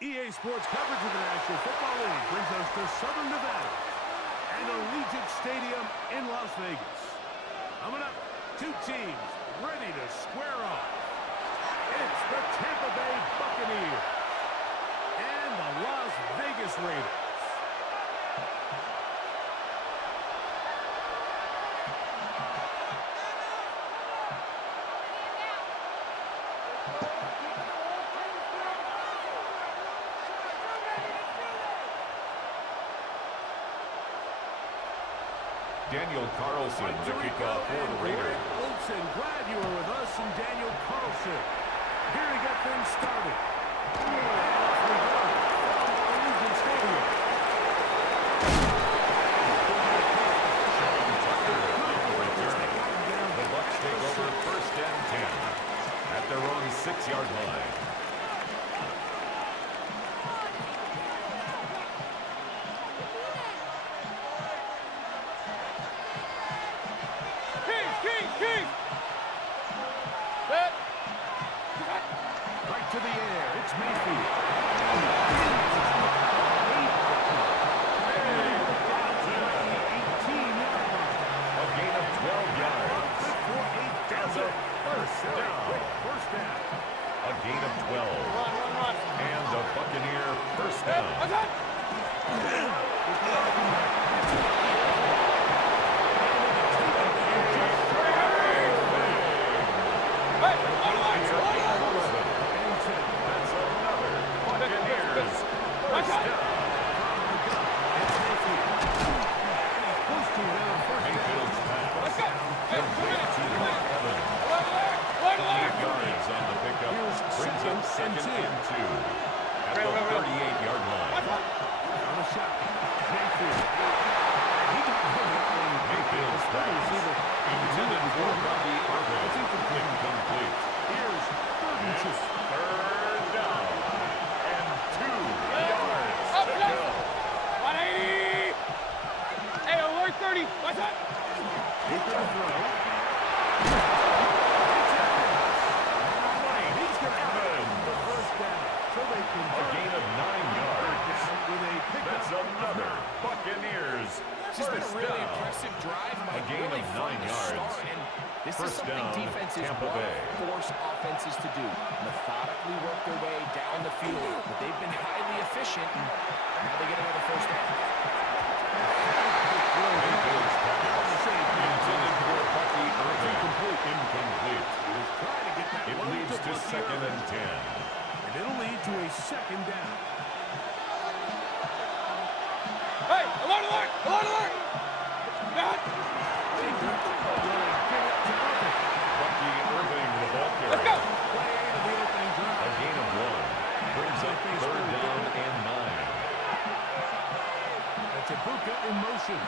EA Sports coverage of the National Football League brings us to Southern Nevada and Allegiant Stadium in Las Vegas. Coming up, two teams ready to square off. It's the Tampa Bay Buccaneers and the Las Vegas Raiders. Daniel Carlson to kick off for the Raiders. Olsen, glad you were with us, and Daniel Carlson here to get things started. And off we go from Allegiant Stadium. The Bucs take over first and 10 at their own 6-yard line. Right to the air, it's Mayfield. A gain of 12 yards. First down. A gain of 12. And a Buccaneer first down. That's another Buccaneers first down. Mayfield's pass complete to Evans. 8 yards on the pickup brings up second and 2 at the 38-yard line. On the shot. Mayfield. Mayfield's pass intended for Robbie Irvin. Incomplete. Here's third and 2. Third down and 2 yards to go. 180. Hey, alert 30. What's that? He's going to throw. He's going to have the first down. So they can A gain of 9 yards. with a pickup. That's another Buccaneers This has been first a really down. impressive drive. A gain really of fun 9 to yards. start, and this First is something down, defenses Tampa want Bay. to force offenses to do. Methodically work their way down the field. But they've been highly efficient, and now they get another first down. Mayfield's pass intended for Bucky Irvin. Incomplete. Trying to get that It one leads to Bucky second Irvin. and 10. And it'll lead to a second down. Hey, alert, alert, alert, alert. Matt, Baker will get it to Irvin. Bucky Irving, the ball let's carrier. go. Play to the opening A drive. gain of 1 brings up third down and 9. That's Ibuka in motion.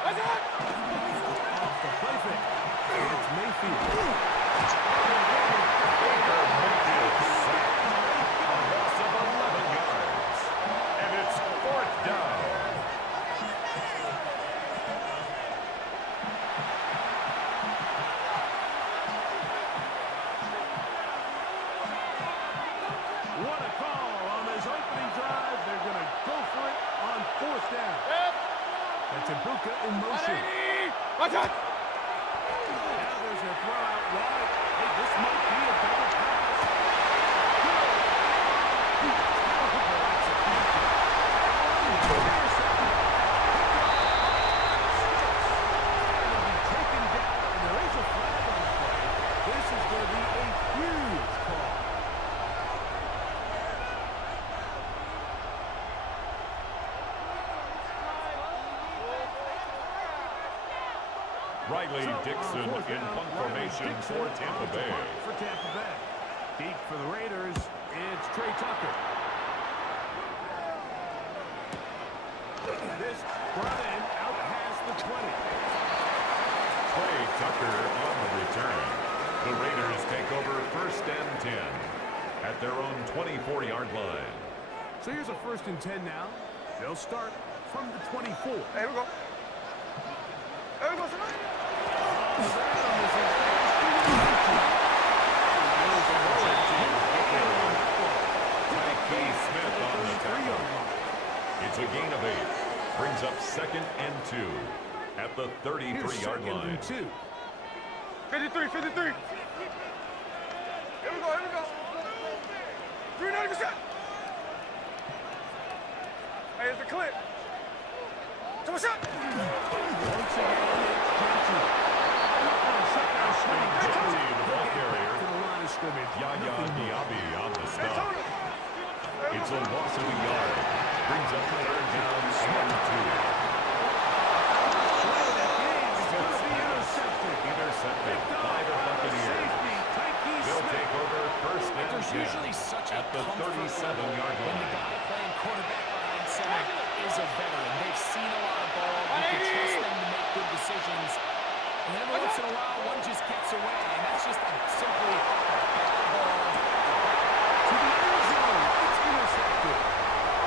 What's that? Off the play fake. And it's Mayfield. Baker Mayfield sacked. A loss of 11 yards. And it's fourth down. What a call on this opening drive. They're going to go for it on fourth down. Yep. That's Ibuka in motion. 180. What's that? Now there's a throw out wide. Hey, this might be a double pass. Taken down, and there is a flag on the play. This is going to be a huge call. Riley Dixon in punt formation for Tampa Bay. For Tampa Bay. Deep for the Raiders, it's Trey Tucker. This brought in out past the 20. Trey Tucker on the return. The Raiders take over first and 10 at their own 24-yard line. So here's a first and 10 now. They'll start from the 24. There we go. There we go, somebody. Mikey Smith on the a gain of 8. Brings up 2nd and 2 at the 33-yard line. 2. 53, 53. Here we go, here we go. 390%. Hey, it's the clip. Come on, shot. Once again, it's Genty. Shutdown swing. Genty, the ball carrier. To the line of scrimmage. Yaya Diaby on the Hey, stop. Tony. It's a loss of a yard. Brings up 3rd down and 2. Intercepted by the Buccaneers. They'll take over 1st and There's 10 usually such a at the comfort 37-yard when the line. guy playing quarterback behind center is a veteran. They've seen a lot of ball. You can trust them to make good decisions. And every once in a while, one just gets away, and that's just simply a bad ball. To the end zone. It's intercepted.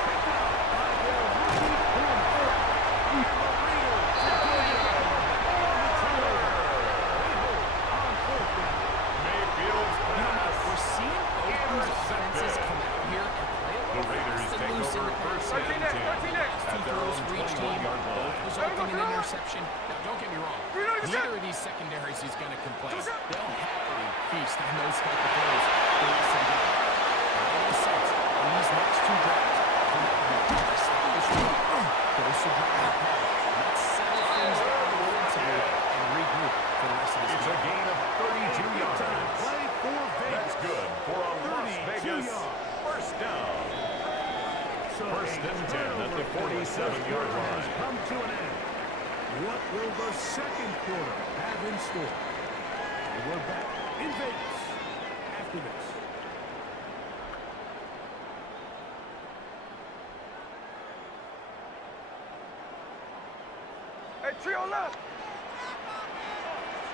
Picked up by their rookie corner. And the Raiders are going to on the turnover. They hold on 4th down. Mayfield's pass. We're seeing both these offenses come out here and play a The little Raiders fast and take loose in over the 1st passing and game. 10 at their Throws own for each team, 21-yard both line. resulting in an interception. Now, don't get me wrong. Neither of these secondaries is going to complain. They'll happily feast on those type of plays the rest of the game. All the sense in these next 2 drives, come out here, establish the run, goes to drive the play. Let's settle things down offensively and regroup for the rest of this It's a game. gain of 32 yards. Play for Vegas. That's good for a Las 32 Vegas yards. 1st down. So 1st and 10 at the 47-yard line. has come to an end. What will the second quarter have in store? We're back in Vegas after this. Hey, trio left.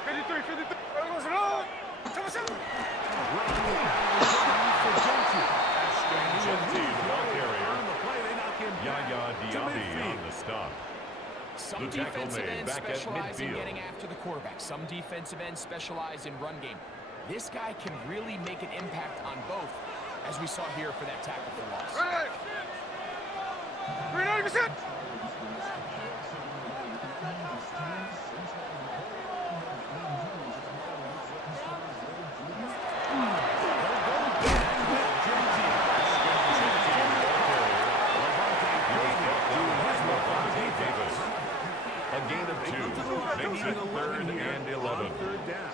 53, 53. There goes it on. Come on, shot. Genty, the ball carrier. On the play, they knock him Yaya back to Diaby midfield. on the stop. Some The tackle defensive made ends back at specialize in midfield. getting after the quarterback. Some defensive ends specialize in run game. This guy can really make an impact on both, as we saw here for that tackle for loss. Ready. 390%. A gain of 2 makes it 3rd and 11. 3rd down.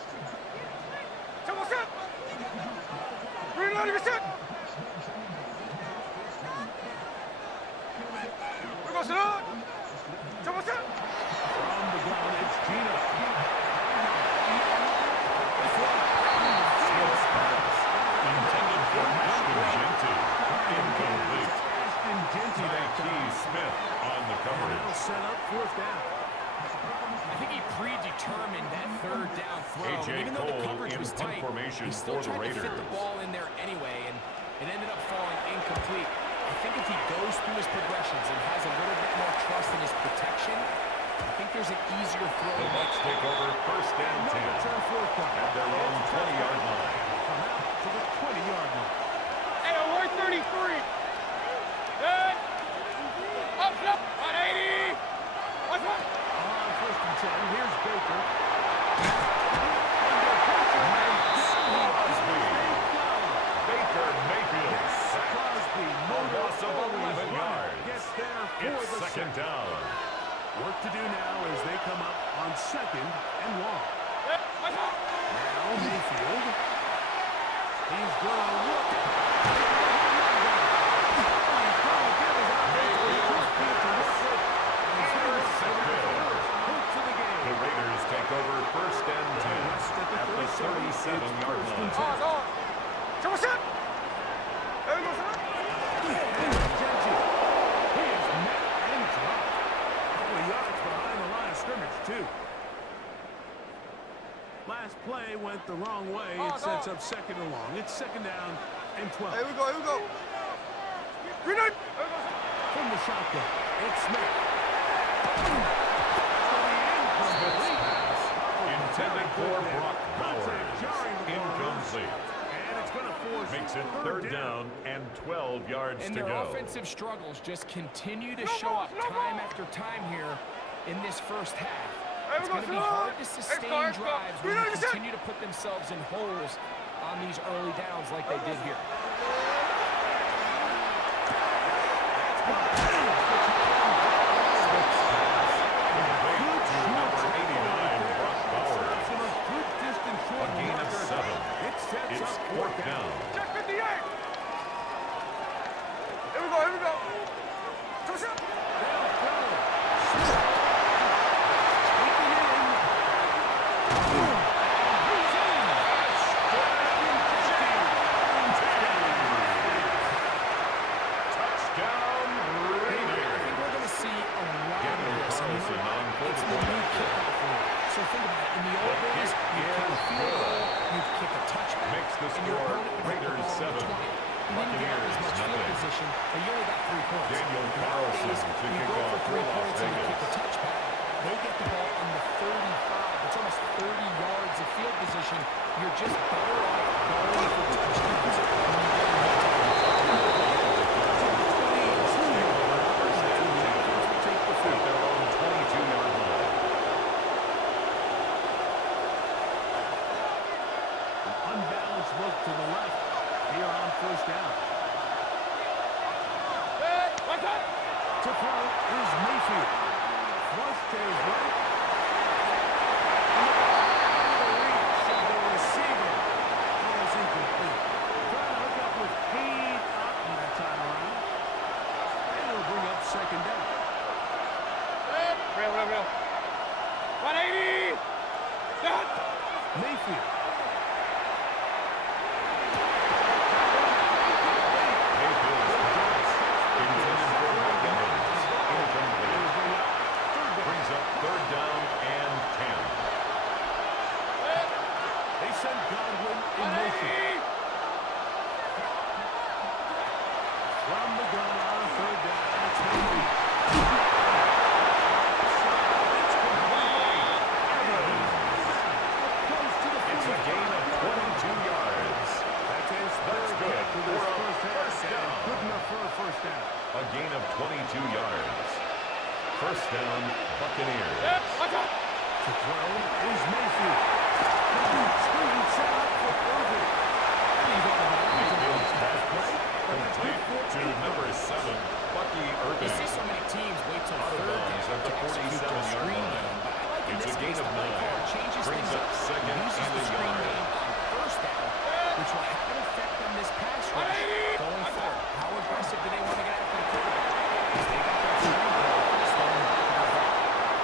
Come on, shot. 390%. There goes it on. Come on, shot. From the ground, it's Gino. Smith's pass intended for Ashton Genty. Incomplete. Ashton Genty back Keith Smith on the now coverage. set up 4th down. I think he predetermined that 3rd down throw. A.J. And even though the Cole coverage in was punt tight, formation he still for the tried to fit the Raiders. ball in there anyway, and it ended up falling incomplete. I think if he goes through his progressions and has a little bit more trust in his protection, I think there's an easier throw The to make. Bucs take over 1st and 10 Return 4th down. at their own 20-yard line. Come out to the 20-yard line. Hey, 133. Good. Up, up. 180. What's up? On 1st and 10, here's Baker. Crosby. Baker Mayfield sacked. Crosby, A loss of 11 yards. Gets there for It's the 2nd down. Work to do now as they come up on 2nd and 1. What's up? Now Mayfield. He's going to look. The Raiders take over 1st and 10 at the 37-yard line. On, on. Come on, shot. There goes it on. Last play went the wrong way. It sets up 2nd and long. It's 2nd down and 12. Here we go, here we go. Green light. There goes it. From the shotgun, it's Smith. Intended for Brock Bowers. Incomplete. And it's going to force Makes it third down and 12 yards And to their go. offensive struggles just continue to show up time after time here in this first half. It's going to be hard to sustain drives when they continue to put themselves in holes on these early downs like they did here. Number 89, Brock Bowers. good distance short. A gain of 7. It sets It's up fourth down. Check 58. Here we go, here we go. Come on. Touchdown, I think Raiders. we're going to see a lot Daniel of this. Carlson on It's the quarterback. new kickoff rule. So think about it. In the old days, you'd kick a field goal, you'd kick a touchback, Makes the and your score opponent would have the Raiders ball on the 7, 20. You didn't get as much field nothing. position, but you only got 3 points. Daniel Nowadays, Carlson to you kick go off for for 3 Las points and you Vegas. kick a touchback. They get the ball on the 35. It's almost 30 yards of field position. You're just better off going for touchdowns. At their own 22-yard line. Unbalanced look to the left here on first down. To throw is Mayfield. Flush to his right. The receiver is incomplete. Trying to hook up with Cade Otton that time around. And it'll bring up second down. Real. 180. Done. Mayfield. Mayfield's pass. Intended for Mike Evans. Incomplete. Brings up third down and 10. They send Godwin in motion. From the gun on third down. It's Mayfield. Close to the It's a gain of 22 yards. That's good for for this a first first down. down. Good enough for a first down. A gain of 22 yards. First down, Buccaneers. To throw is Mayfield. Screen set up for Irving. He's out of bounds. Mayfield's pass complete to number 7, Bucky You Irving. see so many teams wait till Out of third bounds down at the to execute their 47-yard screen line. game. But I like in It's this a gain case of the play 9. call changes Brings things up up. second Uses and the a screen yard. game on first down, which will have an effect on this pass rush going forward. How aggressive do they want to get after the quarterback? Because they got that screen ball slowing back the ball.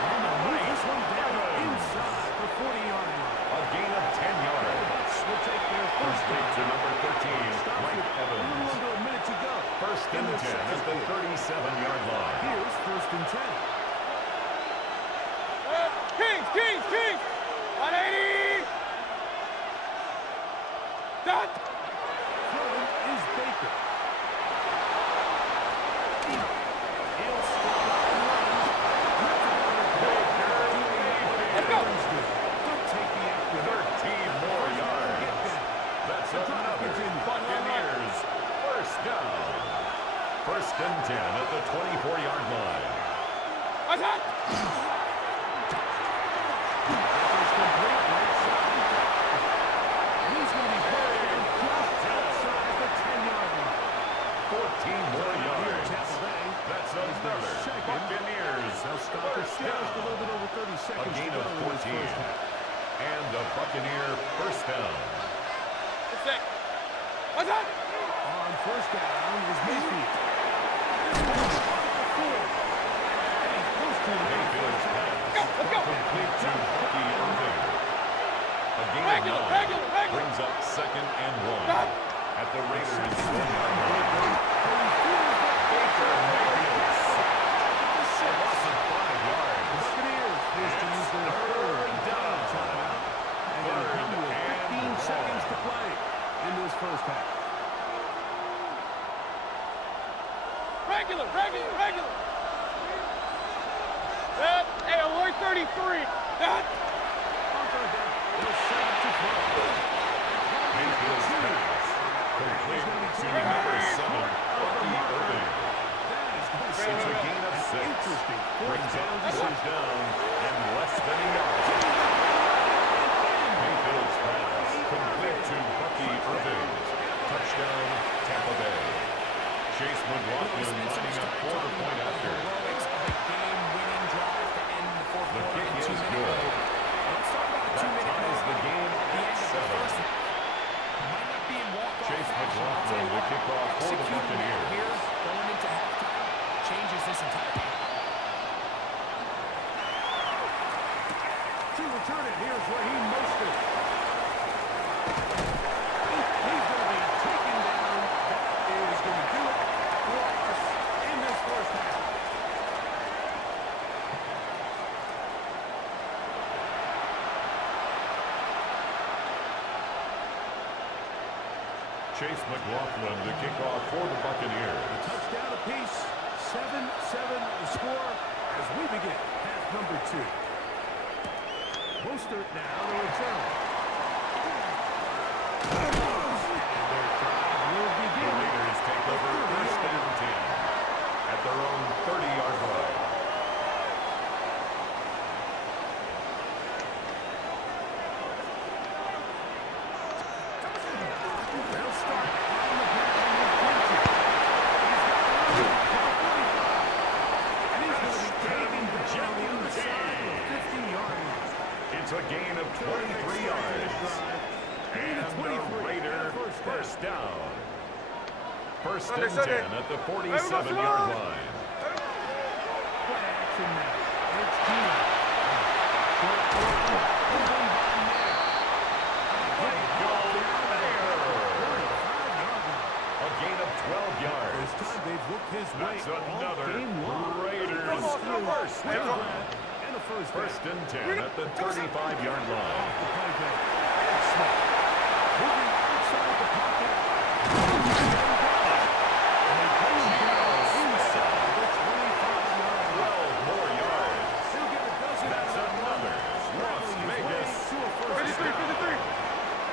And they'll move this one down inside the 40-yard line. A gain of 10 yards. Will take their first Complete to down. number 13, Stops Mike with a little Evans. under a minute to go. First and 10 at the 37-yard line. Here's first and 10. Kings. 180. Done. Throwing is Baker. He'll stop and runs. Let's go. Don't take the extra. 13 more yards. That's another Buccaneers first down. First and 10 at the 24-yard line. Attack. It's complete right side. He's going to be buried just outside the 10-yard line. 14 more Here in yards. Tampa Bay. That's another second. Buccaneers They'll stop it first just a down. little bit over 30 A seconds gain to of go in this 14. first half. And a Buccaneer first down. Attack. On first down is Mayfield. Mayfield's pass. Let's go. Complete to Bucky Irving. A gain of 9 Regular. brings up second and 1 at the Raiders' 1-yard line. Baker Mayfield sacked. A loss of 5 yards. Buccaneers forced to use their third down timeout. And they're down with 15 seconds to play in this first half. Regular. Hey, alert 33. Done. On third down, they'll set up to throw. Mayfield's pass Chase McLaughlin to kick off for the Buccaneers. A touchdown apiece, 7-7 the score as we begin half number 2. Mostert now to return. And their drive will begin. The Raiders take over 1st and 10 at their own 30-yard line. They'll start on the ground with Quincy. And he's going to be taken down on the other side of the 50-yard line. It's a gain of 23 yards. And the Raiders first down. 1st and 10 at the 47-yard line. Play action now. It's Gino. A gain of 12 yards. This time they've looked his way That's all another game long. Raiders first Well down. done. And a first down. 1st and 10 at the 35-yard line. The play fake. And Smith. Moving outside the pocket. And they bring him down inside the 25-yard line. 12 more yards. He'll get a dozen out That's of that run. another Las Scrabbling his way Vegas to a first down.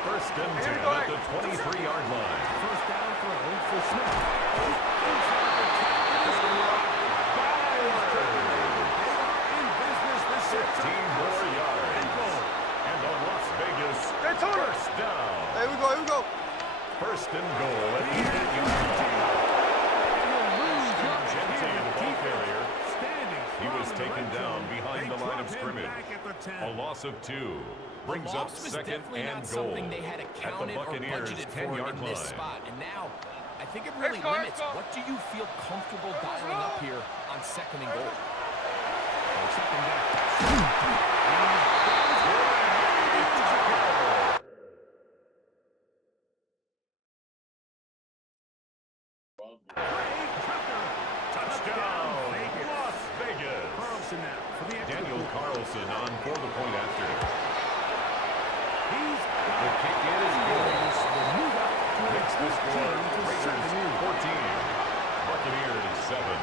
1st and 10 at the 23-yard line. First down throw for Smith. Inside the 10. This one. In business this 15 more yards. and goal. And the Las Vegas first down. Here we go. 1st and goal at the 8-yard line. And he'll lose yards Gentry, here. the ball carrier. Standing He was strong in the taken red down zone. behind They the line of drop him scrimmage. back at the 10. A loss of 2 brings The up loss was 2nd definitely and not goal something they had at the accounted or Buccaneers' budgeted for 10-yard in this line. spot. And now, I think it really Let's limits go. what do you feel comfortable dialing up here on 2nd and goal. Second down. Touchdown, Las Vegas. Carlson now for the extra Daniel point. Carlson on for the point after. He's got The kick is good. will move up to Makes the score 15 to Raiders 7. 14, Buccaneers 7.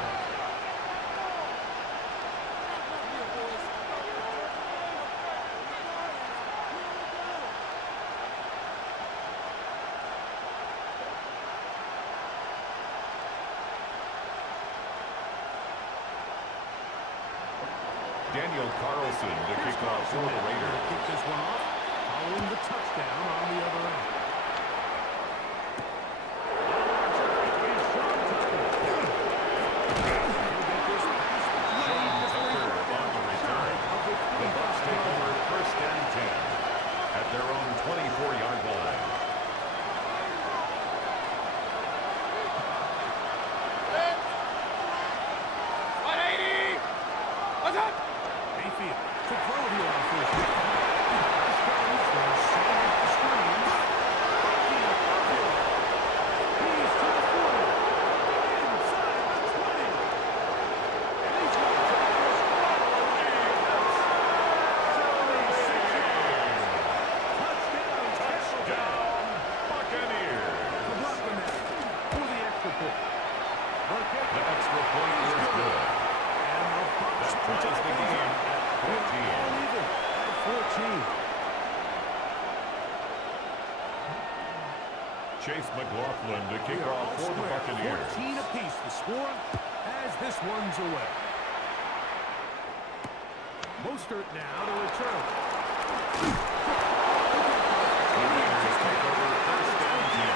Daniel Carlson to kick off for the Raiders. Kick this one off, following the touchdown on the other end. Sean Tucker on the return. The Bucs take over 1st and 10 at their own 24-yard line. Mayfield to throw here on first down. This goes for a shot at the screen. He's to the 40. Inside the 20. And he's going to take this all the way. 76 yards. Touchdown. Buccaneers. The block on that for the extra point. The extra point is good. And the Bucs That ties the game at 14. all even at 14. Chase McLaughlin to kick We are off all for the square. Buccaneers. 14 apiece the score as this one's away. Mostert now to return. The Raiders take over 1st and 10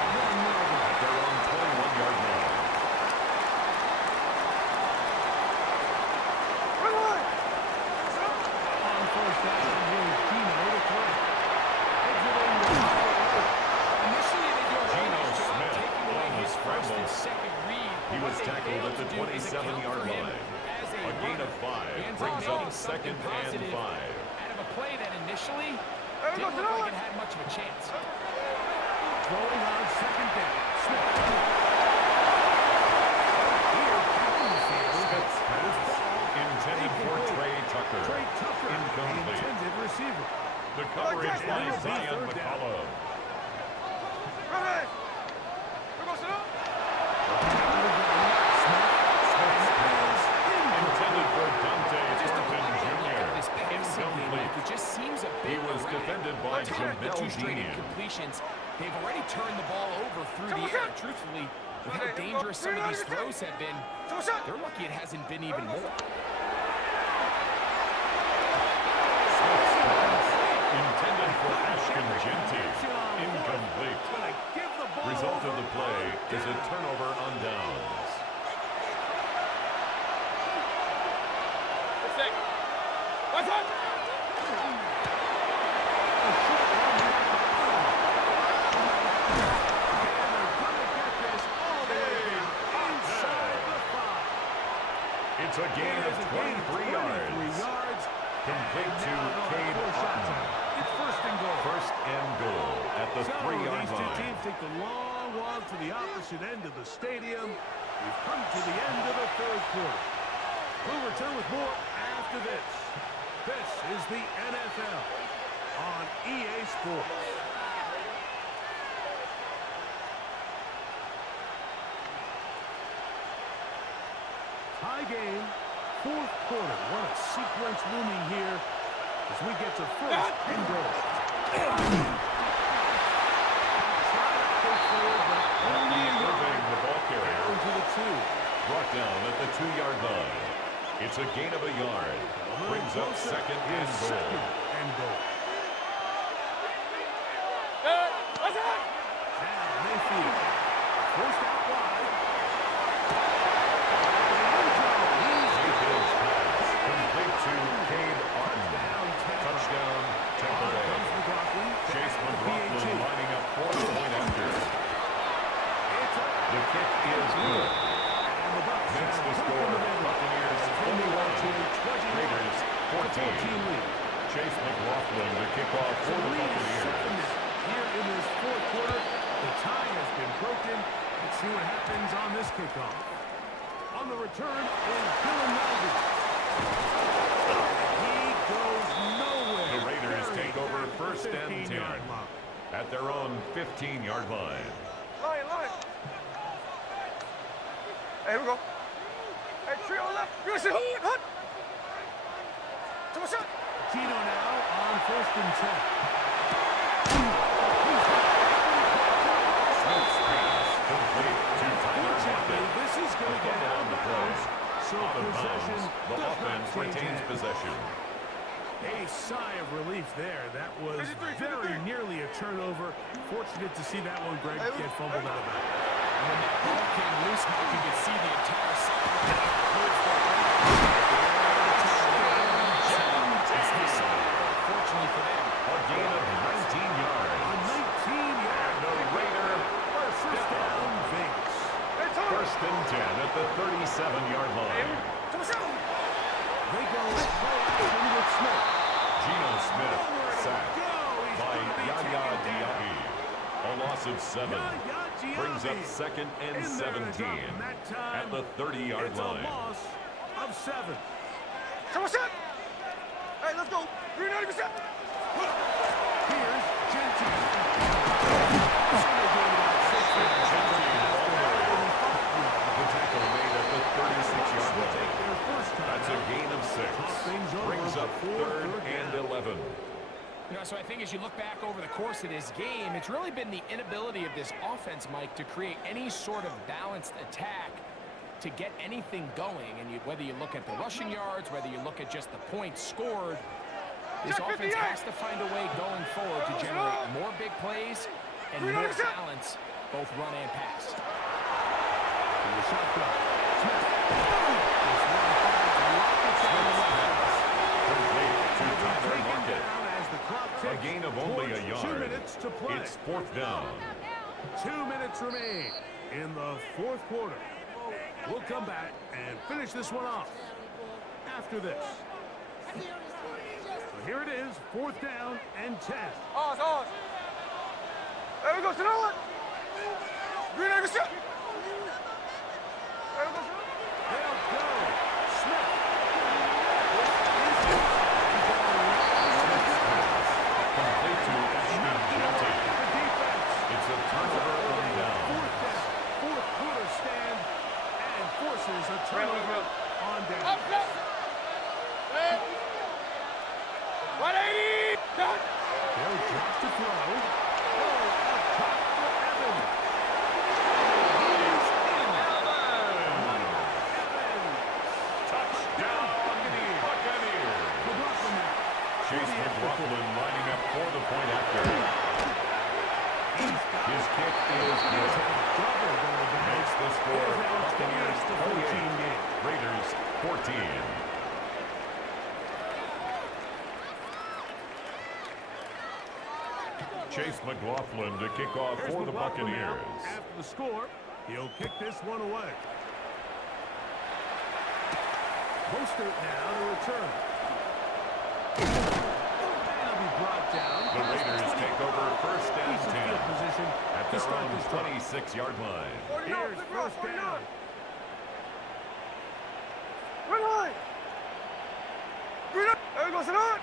at their own 21-yard line. On first down, here's Gino to throw. Exiting the Initially, they do a really Geno nice job Smith taking away on the his scramble. 1st and 2nd read. He But was what they tackled failed at the to do is account 27-yard for him line. as A gain runner. of 5 He ends brings up up making something 2nd and positive 5. out of a play that initially didn't look like it had much of a chance. throwing on second down. Smith. Here, down the field. Smith's pass intended for Trey Tucker. Trey Tucker, the Incomplete. intended receiver. The coverage by It'll be Zion third down. McCollum. by time the Jamel two straight Dean. incompletions, they've already turned the ball over through the air. Truthfully, with how dangerous some of these throws have been, they're lucky it hasn't been even more. Intended for Ashton Genty. Incomplete. Result of the play is a turnover on downs. It's a gain of 23 yards. Complete to Cade Otton. It's first and goal. First and goal at the 3-yard These two line. teams take the long walk to the opposite end of the stadium. We've come to the end of the third quarter. We'll return with more after this. This is the NFL on EA Sports. Tie game, fourth quarter. What a sequence looming here as we get to first and goal. Irving, the ball carrier, Down to the 2. brought down at the 2-yard line. It's a gain of a yard. Brings up second and goal. And goal. Now Mayfield. First out wide. Mayfield's pass complete to Cade Otton. Touchdown, Tampa Bay. Comes McLaughlin. Chase McLaughlin lining up for the point after. It's up. The kick is good. And the Bucs Makes the have score. broken the middle. Buccaneers 41. Raiders 14. 14 lead. Chase McLaughlin the kickoff for the Buccaneers. Here in this fourth quarter, the tie has been broken. Let's see what happens on this kickoff. On the return is Dylan Mulvey. He goes nowhere. The Raiders take over first and 10 15-yard line. at their own 15-yard line. Line. Hey, here we go. Hey, trio left. You see hut. Gino now on first and 10. Complete to Tyler Fortunately, Lockett. this is going to get out on of the play. bounds. So Out of possession bounds. The does not offense change retains hands. possession. A sigh of relief there. That was very nearly a turnover. Fortunate to see that one, Greg, get fumbled out of bounds. When that ball came loose, Mike, you could see the entire sideline. Fortunately for them, A gain of 19 yards. On 19-yard, The Raider first down, Vegas. first and 10 at the 37-yard line. They go play action with Smith. Geno Smith sacked Go! He's by gonna be Yaya taken down. Diaby. A loss of 7. Yaya Diaby. Brings up second and In there to 17 drop him that time. at the 30-yard It's line. a loss of 7. Hey, let's go. 390%. Here's Genty. The tackle made at the 36-yard line. That's a gain of 6. Brings up third and 11. You know, so I think as you look back over the course of this game, it's really been the inability of this offense, Mike, to create any sort of balanced attack to get anything going. And whether you look at the rushing yards, whether you look at just the points scored, this offense has to find a way going forward to generate more big plays and more balance, both run and pass. In the shotgun. Smith. Complete to Tyler Taken Lockett. down as the clock A ticks gain of only a towards yard. 2 minutes to play. It's fourth down. 2 minutes remain in the fourth quarter. We'll come back and finish this one off after this. So here it is, fourth down and 10. Ours. There we go, sit down. 390%. There we go, They'll go. Smith. Complete to Ashton Genty. The defense. It's a turnover on down. Fourth down. Fourth quarter stand and forces a turnover on down. 180. Done. They'll drop Chase McLaughlin to kick off Here's for the McLaughlin now. Buccaneers. After the score, he'll kick this one away. Mostert now to return. That'll be brought down. The Raiders take over first down Decent 10 field position at to their start own this drive. 26-yard line. Here's first down. Red line. Green up. There goes it on.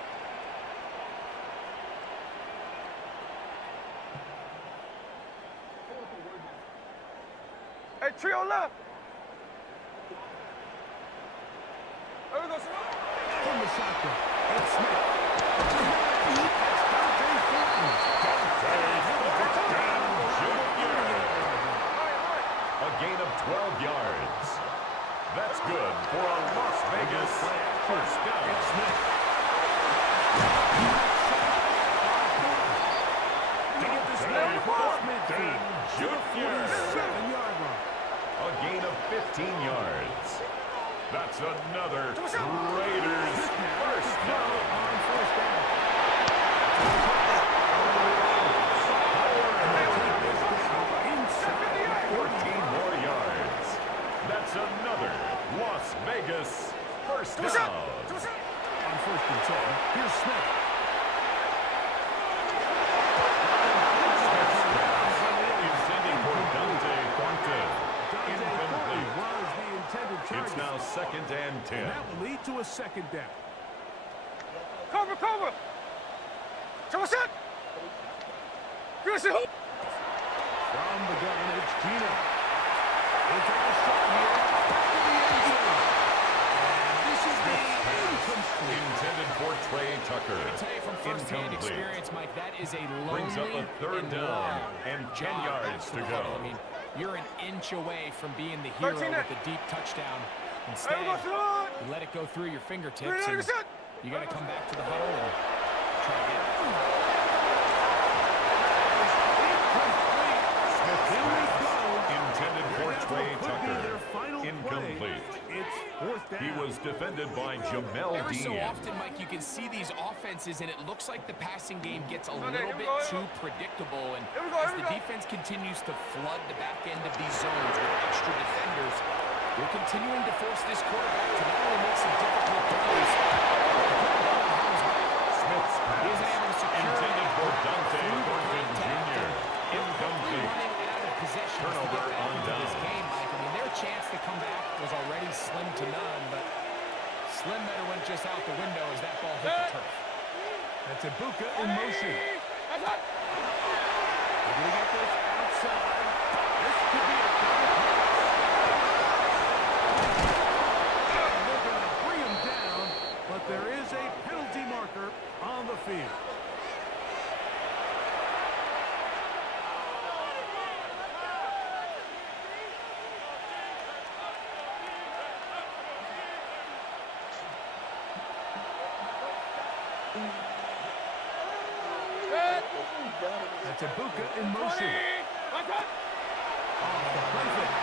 Hey, trio left. There goes it on. From the shotgun. It's Smith. That's Dante Thornton. A gain of 12 yards. That's good for a Las Vegas first down. It's Smith. To get this one across midfield. To the 47-yard line. A gain of 15 yards. That's another Raiders first down. On first down. 14 more yards. That's another Las Vegas first down. On first and 10, here's Smith. Intending for Dante Thornton. Dante Incomplete. was the intended target. It's now second and 10. And that will lead to a second down. Cover, cover. Come set. Good shot. From the gun, it's Gino. It's all shot here. Back to the end zone. And this is the incomplete. Intended for Trey Tucker. I tell you from first-hand Incomplete. experience, Mike, that is a lonely Brings up a third and down long and 10 job yards back to the go. huddle. I mean, you're an inch away from being the hero 13 with a deep touchdown. Instead, There goes it on. you let it go through your fingertips, Green and line, set. you got to come back to the huddle and try again. Intended for Trey Could be Tucker. their final Incomplete. play. It's fourth down. He was defended by Jamel Every so Dean. often, Mike, you can see these offenses, and it looks like the passing game gets a Okay, little here we bit go, too here we go. predictable. And Here we go, as here we the go. defense continues to flood the back end of these zones with extra defenders, they're continuing to force this quarterback to not only make some difficult throws, Smith's he isn't pass. able to secure Intended for Dante through the Thornton contact. Jr. They're Incomplete. running out of possessions to Turnover get back on into this down. game, Mike. I mean, their chance to come back was already slim to none, but slim better went just out the window as that ball hit the turf. That's Ibuka in motion. That's it. They're going to get this outside. This could be a double pass. And they're going to bring him down, but there is a penalty marker on the field. That's Ibuka in motion. That's it. Off the play fake.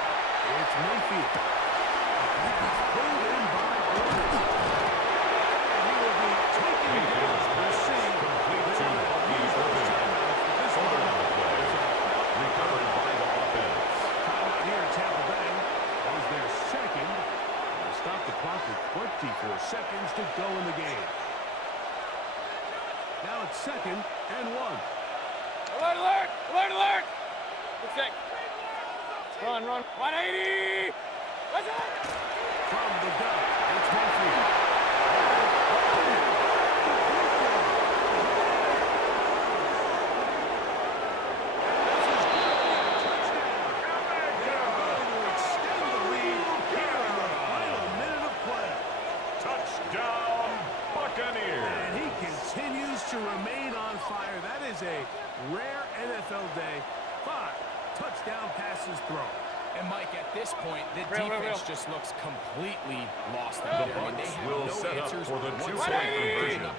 It's Mayfield. Pass pulled in by Orders. And he will be taken down. We'll see. Complete to Bucky Irvin. This Over one on the play. Recovered by the offense. timeout here, Tampa Bay. That was their second. They'll stop the clock with 24 seconds to go in the game. Now it's second and 1. Alert, alert. Alert, alert. Good check. Run, run. 180. That's it. From the gun, it's Mayfield. Touchdown, Buccaneers. And he continues to remain on fire. That is a rare NFL day. 5 touchdown passes thrown. And Mike, at this point, the Real, defense real. just looks completely lost out there. I mean, they Bucs have will no set up answers for the whatsoever two-point for conversion. the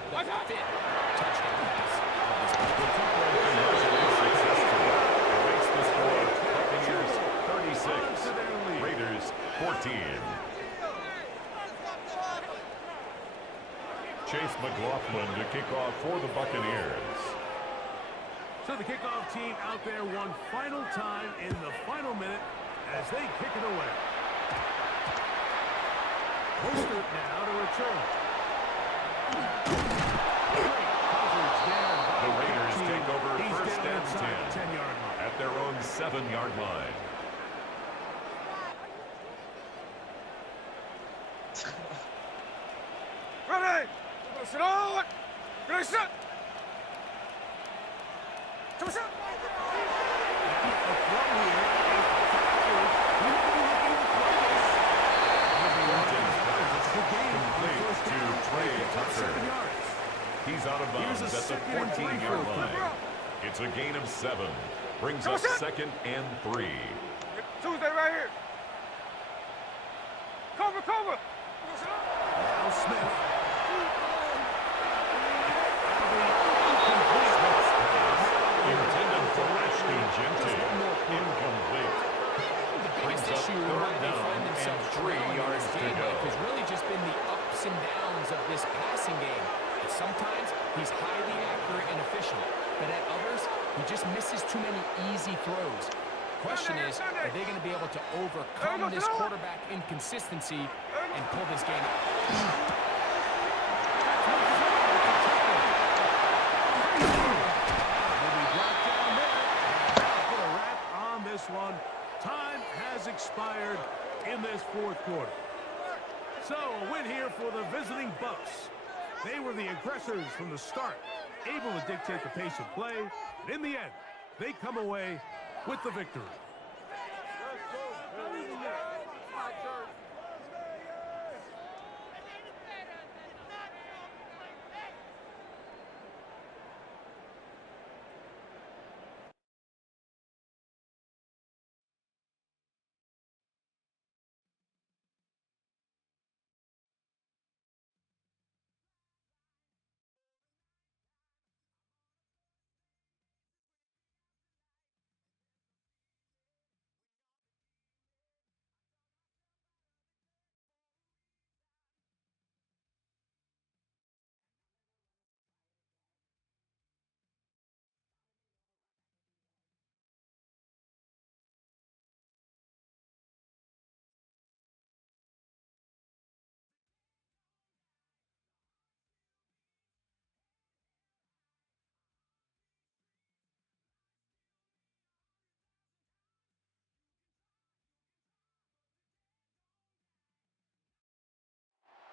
fifth touchdown pass of this The game. two-point conversion is successful. It makes the score Buccaneers 36, Raiders 14. Chase McLaughlin to kick off for the Buccaneers. So the kickoff team out there one final time in the final minute as they kick it away. Mostert now to return. The Raiders take over first and 10 10-yard line. at their own 7-yard line. Ready! Sit on! Ready, set! Come set! Complete to Trey Tucker. He's out of bounds at the 14-yard line. It's a gain of 7. Brings up 2nd and 3. Tuesday right here. Cover, cover! Now Smith. Intended for Ashley Gente. Incomplete. The biggest Brings up issue third where they down find and themselves 3 trailing in yards this to game go. has really just been the ups and downs of this passing game. And sometimes he's highly accurate and efficient, but at others, he just misses too many easy throws. Question is, are they going to be able to overcome this quarterback inconsistency and pull this game out? One. Time has expired in this fourth quarter. So a win here for the visiting Bucs. They were the aggressors from the start, able to dictate the pace of play, and in the end, they come away with the victory.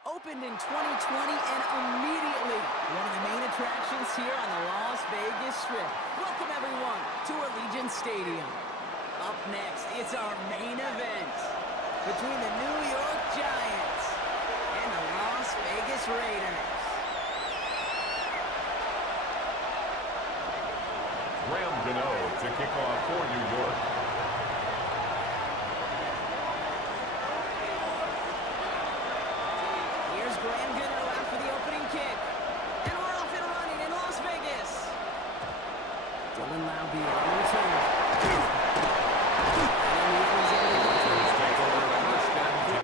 Opened in 2020 and immediately one of the main attractions here on the Las Vegas Strip. Welcome everyone to Allegiant Stadium. Up next, it's our main event between the New York Giants and the Las Vegas Raiders. Graham Gano to kick off for New York. Graham Gano out for the opening kick. And we're off and running in Las Vegas. Dylan Laube on the return. Take over first and 10.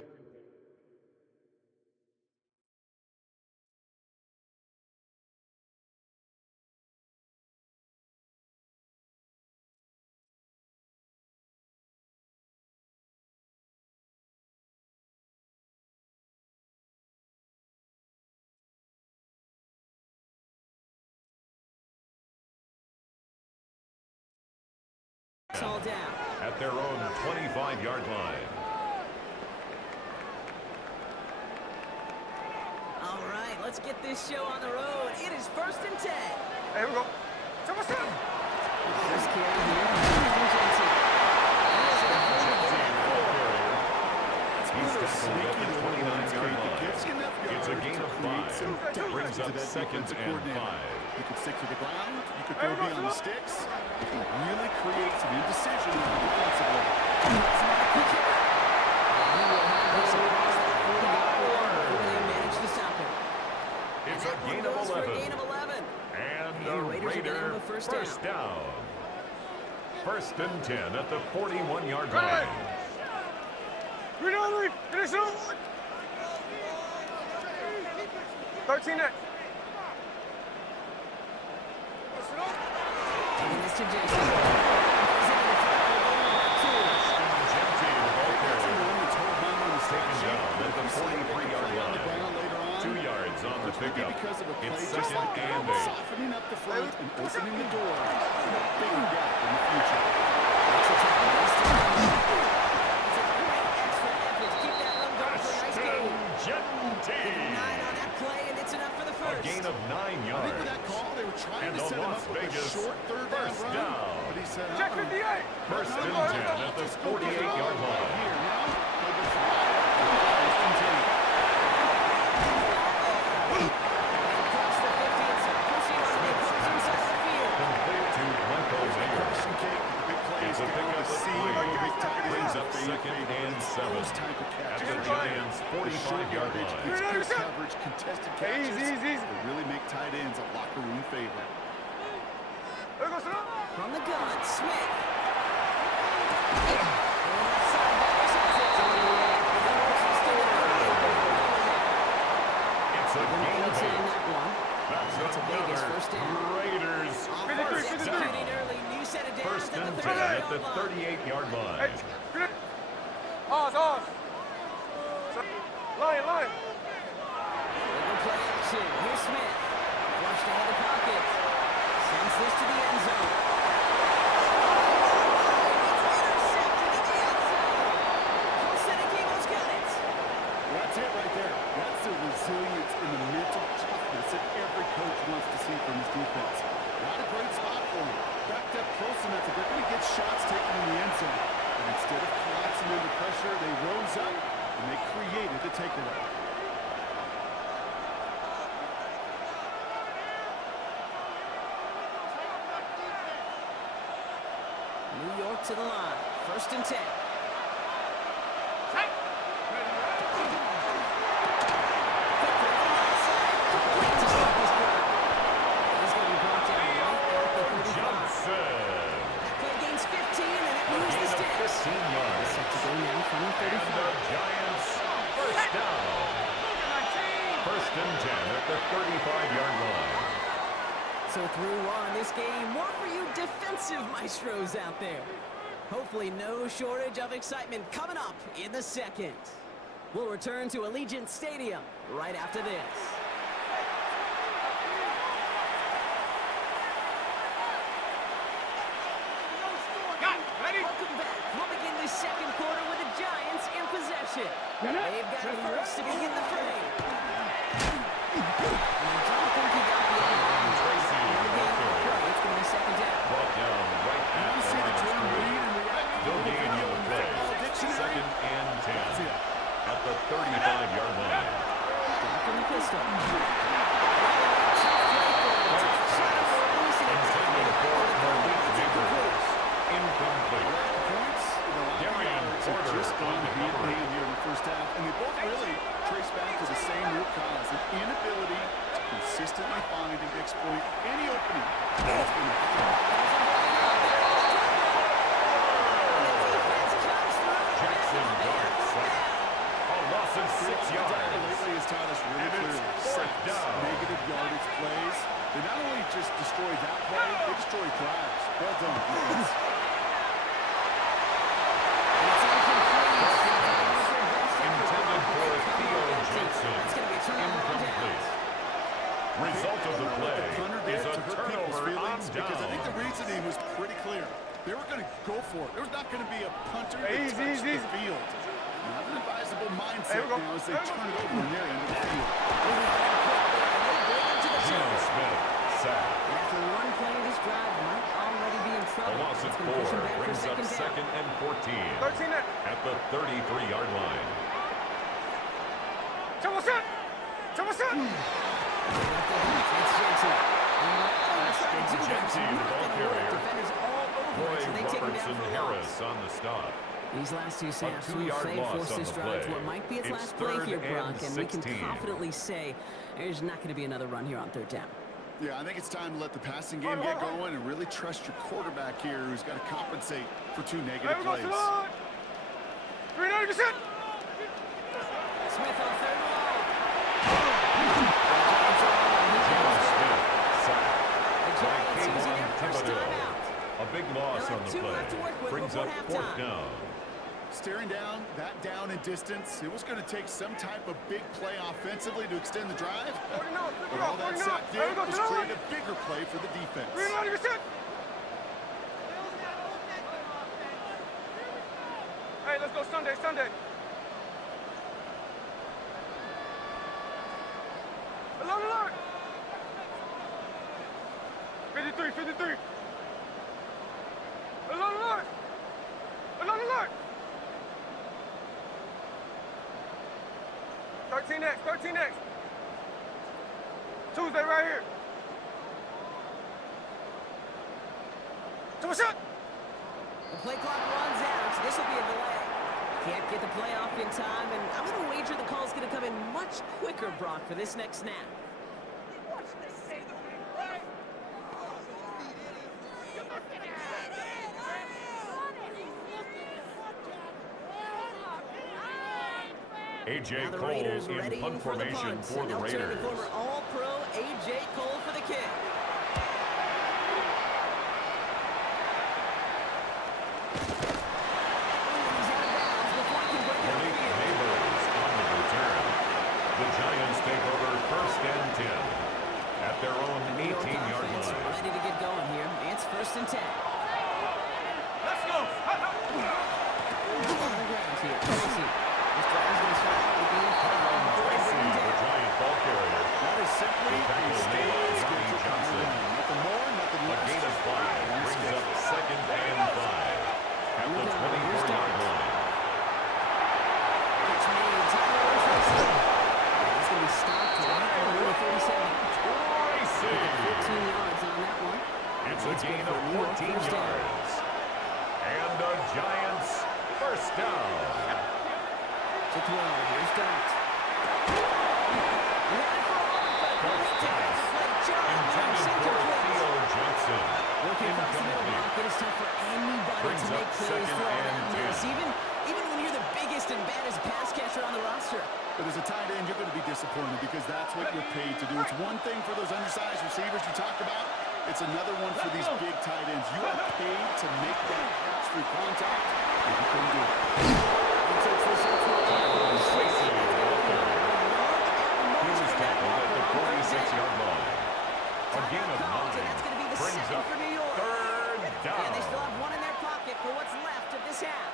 All down. At their own 25-yard line. All right, let's get this show on the road. It is 1st and 10. Here we go. First carry here. He's tackled at the 29-yard line. It's a gain of 5. Brings up 2nd and 5. You can stick to the ground. You could go beyond the sticks. You can really create some indecision defensively. It's a gain of 11. And the Raider first down. 1st and 10 at the 41-yard line. Ready, finish it. 13 next. question, Jason. Is it a flag or back to us? Gentry, the ball That's carrier. the one that's holding on to the Taken snap. down at the If you see it 43-yard on the line. ground later on, 2 yards on the it's maybe pickup. because of a play It's just second like that, and 8. softening up the front and opening the door for a bigger gap in the future. It's a great extra effort to keep that run going for a nice gain. Gentry. 9 on that play, and it's enough for the A first. gain of 9 I think yards. with that call, they were trying And to the set him Las up with a Vegas short third down first run, down. but he said, Check 58. First and 10 at the Just go 48-yard right line. here. Now, they go first and 10. Across the 50 and some pushing on the opposing inside the field. Complete to Michael Mayer. Crushing cake with the big plays. It's a get on pickup the of seam, 3. big tight Brings ends, up big second fade. and It's 7. those type of At catches. the Giants' The short 45-yard yardage, line. it's good coverage, contested catches. Easy. They really make tight ends a locker room favorite. From the gun, Smith. It's a gain of 8. That's a Vegas another first down. Raiders first down. Executing early, new set of downs First at and the 10 at the 38-yard line. 38-yard line. Oz. Line. Little play action. Here's Smith. Flushed out of the pocket. Sends this to the end zone. Intercepted in the end zone. Cincinnati Eagles got it. That's it right there. That's the resilience and the mental toughness that every coach wants to see from his defense. Not a great spot for him. Backed up close enough that they're going to get shots taken in the end zone. But instead of collapsing under pressure, they rose up and they created the takeaway. New York to the line. First and 10. He's going to be brought down right at the 35. Johnson. Play gains 15, and it A moves the gain of sticks. 15 yards. Set to go now from the And the 35. Giants first down. First and 10 at the 35-yard line. So through one, this game, more for you defensive maestros out there. Hopefully no shortage of excitement coming up in the second. We'll return to Allegiant Stadium right after this. Welcome back. We'll begin the second quarter with the Giants in possession. They've got a first to begin the frame. I don't think he got the end. Tracy, One game okay. on play. It's going to be second down. Brought down right at You the see the line of term scrimmage. read and react. Still gaining on the play. Second and 10 at the 35-yard line. Back in the pistol. Intended for Malik Neighbors. Incomplete. Darian Porter Just on going the to be cover. here in the first half, and they both really trace back to the same root cause, an inability to consistently find and exploit any opening. That's been a Jackson Dart sack. A loss of 6 yards. lately has taught us really And it's clearly fourth sacks, down. negative yardage plays. They not only just destroy that play, they destroy drives. Well done, defense. Intended for Theo Johnson. Incomplete. Result of the play is a turnover on because I think the down. reasoning was pretty clear. They were going to go for it. There was not going to be a punter that Easy, touched easy. the field. Not an advisable mindset There we go. now as they turn it over in their end of the field. Geno Smith sack. After one play, this drive might already be in A trouble. loss of It's gonna push 4 him back for brings up down. second and 14 13 net. at the 33-yard line. Double set. It's Jensen. Jensen, the ball carrier. Defenders all over Roy it, so they take him down Robertson for a Harris loss. on the stop. These last two A snaps will 2-yard say loss force on this the drive to play. what might be its It's last play third here, and Brock, and we can 16. confidently say there's not going to be another run here on third down. Yeah, I think it's time to let the passing game get going and really trust your quarterback here who's got to compensate for two negative plays. 390%. Smith on third and long. Geno Smith sack. The Giants Kayvon using their first Thibodeau. timeout. A big loss on the Two play. left to work with Brings before up halftime. 4th down. Staring down, that down in distance, it was going to take some type of big play offensively to extend the drive. But all that sack did was create a bigger play for the defense. Hey, let's go Sunday, Sunday. Alert, alert! 53, 53. Alert, alert! Alert, alert! 13X, 13X. Tuesday right here. Come on, shot! The play clock runs out. This will be a delay. Can't get the play off in time, and I'm going to wager the call's going to come in much quicker, Brock, for this next snap. A.J. Now the Cole Raiders in ready punt for the formation punt. for the Now turning Raiders. former All-Pro A.J. Cole for the kick. Malik Neighbors on the return. The Giants take over 1st and 10 at their own 18-yard line. Ready to get going here. It's 1st and 10. Let's go! On the ground here. Tracy. This drive's going to start out with being Tracy, the Giant ball carrier. That is simply The a tackle made by stage Ronnie Johnson. Nothing more, nothing A less. gain of 5 brings up 2nd and 5 at the 24-yard line. It's made. Tyler Tracy. He's going to be stopped right at the 37. Tracy! 15 yards on that one. It's a gain of 14 yards. And the Giants 1st down. To throw. Here's Dart. Intended for Theo Johnson. Working across the middle block, it is tough for anybody Brings to make up plays 2nd through all and that mess. 10. Even when you're the biggest and baddest pass catcher on the roster. But as a tight end, you're going to be disappointed because that's what you're paid to do. It's one thing for those undersized receivers you talked about. It's another one for these big tight ends. You are paid to make that catch through contact, and you couldn't do it. He takes this up to Tracy, he was tackled at the 46-yard line. A gain of 9 That's going to be the brings second up for New York. 3rd down. And they still have one in their pocket for what's left of this half.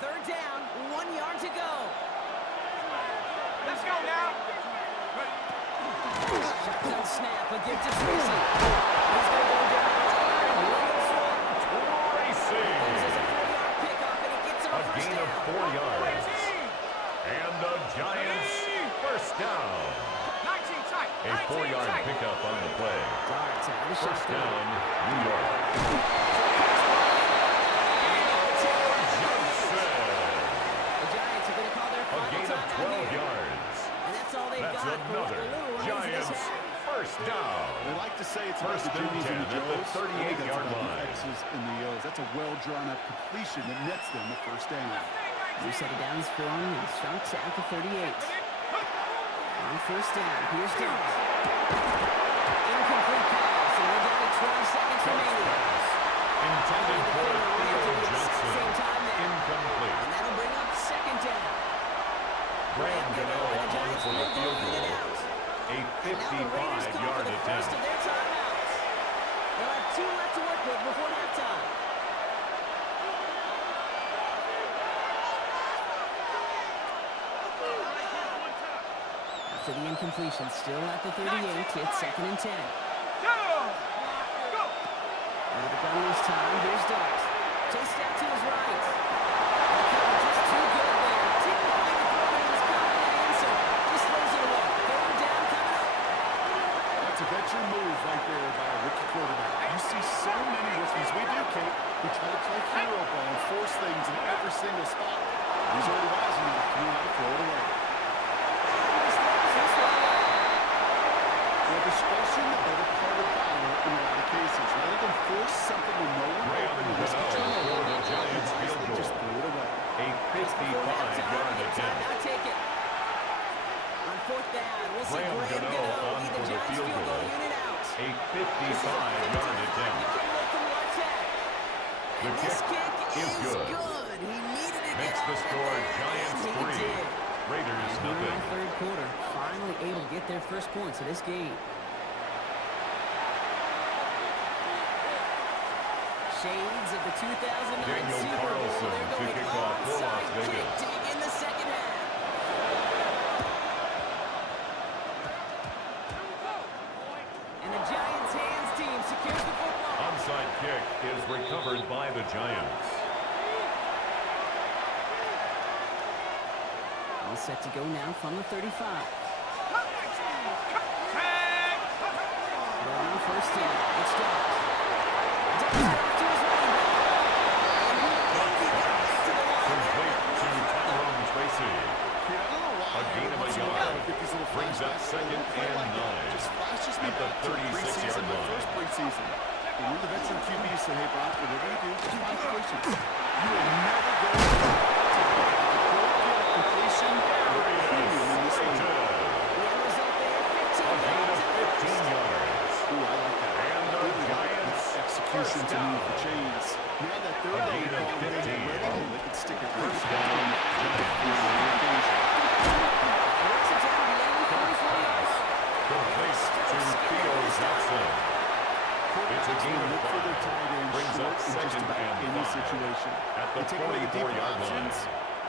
Third down, 1 yard to go. Let's go now! Shotgun snap, a gift to Tracy. He's going to go down. Tracy! This is a 4-yard pickup, and he gets him A a first gain down. of 4 yards. And the Giants 1st down. 19 tight! A 4-yard pickup on the play. Darts out of the 1st shotgun. down, New York. The Giants are going to call their A final gain of timeout 12 here. yards. And that's all they've That's got for what another the little ones Giants this half. 1st down. They like to say it's First about the and J's 10 and the at the Joes. 38-yard That's about line. the X's and the O's. That's a well-drawn-up completion that nets them a 1st down. New set of downs for him. He starts at the 38. On 1st down, here's Dart. Incomplete pass, and we're down to 12 seconds remaining. Intended for Theo Johnson. Same time there. Incomplete. And that'll bring up 2nd down. Graham Gano And the on Giants for the will go field in goal. and out. A And now the Raiders call for 55-yard the first attempt. of their timeouts. They'll have 2 left to work with before halftime. After the incompletion, still at the 38, it's 2nd and 10. Go! Go! Over the gun this time, here's Dart. Chased out to his right. Just too good there. Didn't find the throw, he was confident answer. Just throws it away. 3rd down coming up. That's a veteran move right there by a rookie quarterback. You see so many rookies, we do, Kate, who try to play hero ball and force things in every single spot. He's already wise enough to know how to throw it away. Well, discretion, the better part of valor in a lot of cases. Rather than force something when no one Graham open and risk a Gano turnover, for the the score, Giants He 3, did. Raiders And here in nothing. the third quarter, finally able to get their first points of this game. Shades of the 2009 Daniel Super Bowl. Carlson They're to going kick off for Las onside kick Vegas. to begin the second half. And the Giants' hands team secures the football. Onside kick is recovered by the Giants. All set to go now from the 35. They're on first down. It's Dobbs. Dobbs off to his running back. And he maybe got back to the line. Complete to Tyrone Tracy. Yeah, I don't know why. A gain of a Once in yard. while, I get these little Brings up flashbacks. second Little play and like that 9. just flashes me At the back to 36-yard preseason, my line. first preseason. And when the veteran QB said, "Hey, Brock, whatever you do, just find completions. You will never go to completion or premium in this league." The end result there, 15 A gain yards. of 15 yards. Ooh, I like that. And the Really like Giants execution first to me down. for chains. Now that they're A down, gain of 15. they can stick it First right down, Giants. Works it down to the end of the 44 yards. Complete to Theo Johnson. It's a gain of Look for their 5. tight end Brings short up in just second about and any 5. situation. At the They take away the deep 44-yard line. options,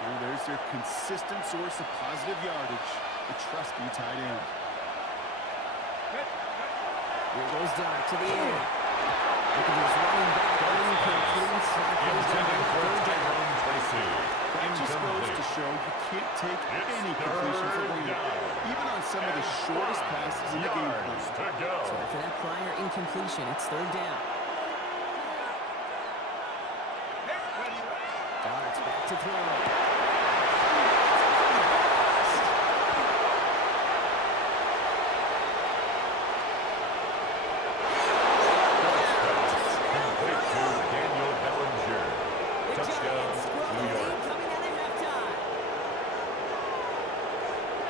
and there's their consistent source of positive yardage, the trusty tight end. Here goes Dodd to the air. Looking to his running back, incomplete. Slot goes down. Intended for Third down. Tyrone Tracy. That just goes to Incomplete. show you can't take It's any completion for third granted, down. even on some of the shortest passes in the game Yards plan. to go. So after that prior incompletion, it's third down. Dodd's back to throw. Complete to Daniel Bellinger. The Touchdown, Giants grow the New lead York. coming out of halftime.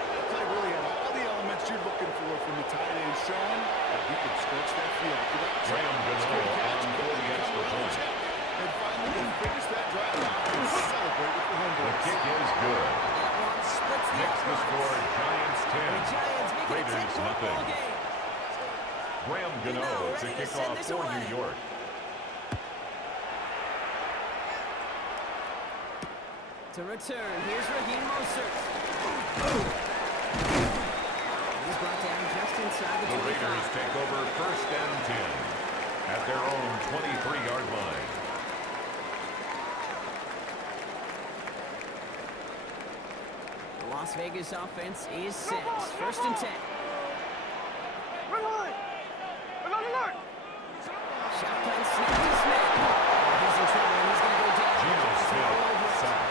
That play really had all the elements you're looking for from the tight end, showing that he can stretch that field. Graham Gano on for the extra point. And finally, they finish that drive out and celebrate with the home The boys. kick is good. That one splits the Next the score, uprights. Giants The 10. Giants make it a Raiders 10-point nothing. ball game. Graham Gano to ready to kick send off this for away. New York. To return, here's Raheem Mostert. He's brought down just inside the The Raiders 25. take over first and 10 at their own 23-yard line. The Las Vegas offense is set. First and 10. Shotgun snap to Smith. He's in trouble and he's going to go down. Geno Giants are all over Smith, it. sack.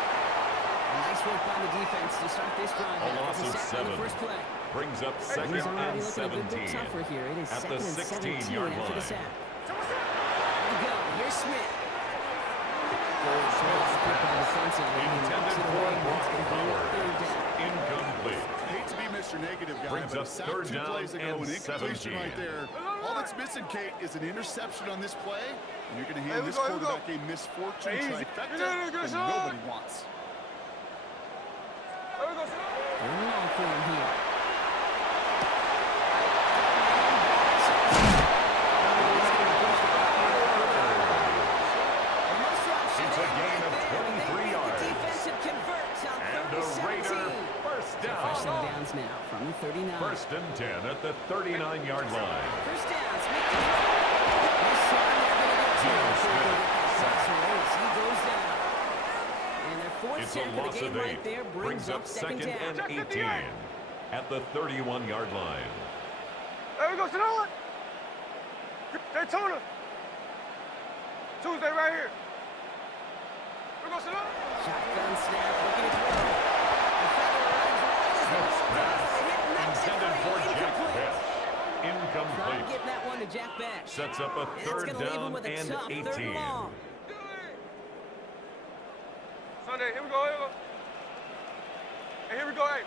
Nice work by the defense to start this drive. A out loss with of a sack on 7. the first play. Brings up second He's already and looking a good bit 17 tougher here. It is at the second and 17 16-yard after the line. sack. There we go. Here's Smith. Smith's Football pass defensively. He intended knocks it for away. That's going to bring up Bowers. third down. Incomplete. I hate to be Mr. Negative guy, Brings but up a sack third 2 down plays ago, and an incompletion 17. right there. All that's missing, Kate, is an interception on this play, and you're going to hand this quarterback a misfortune trifecta that nobody wants. They're long for him here. It's a gain of 23 yards. Defensive converts on And third a and Raider 17. first First down. and downs now from the 39. First and 10 at the 39-yard line. First down, Smith to throw. This time they're going to get two. Geno Before they Smith, get that sack. pass race, he goes down. And their fourth It's a sack of the loss game of 8. right there brings up second and down. 18 at the 31-yard line. There we go, sit on. Daytona. Tuesday right here. We go, sit on. Shotgun snap, looking to throw. The feather runs right as the Smith's ball pass goes. Hit knocks it intended for free. Jack Incomplete. Bech. Trying Incomplete. to get that one to Jack Bash. Sets up a And that's third going to leave him down with a and tough 18. third and long. Sunday, here we go, here we go. Hey, here we go, hey.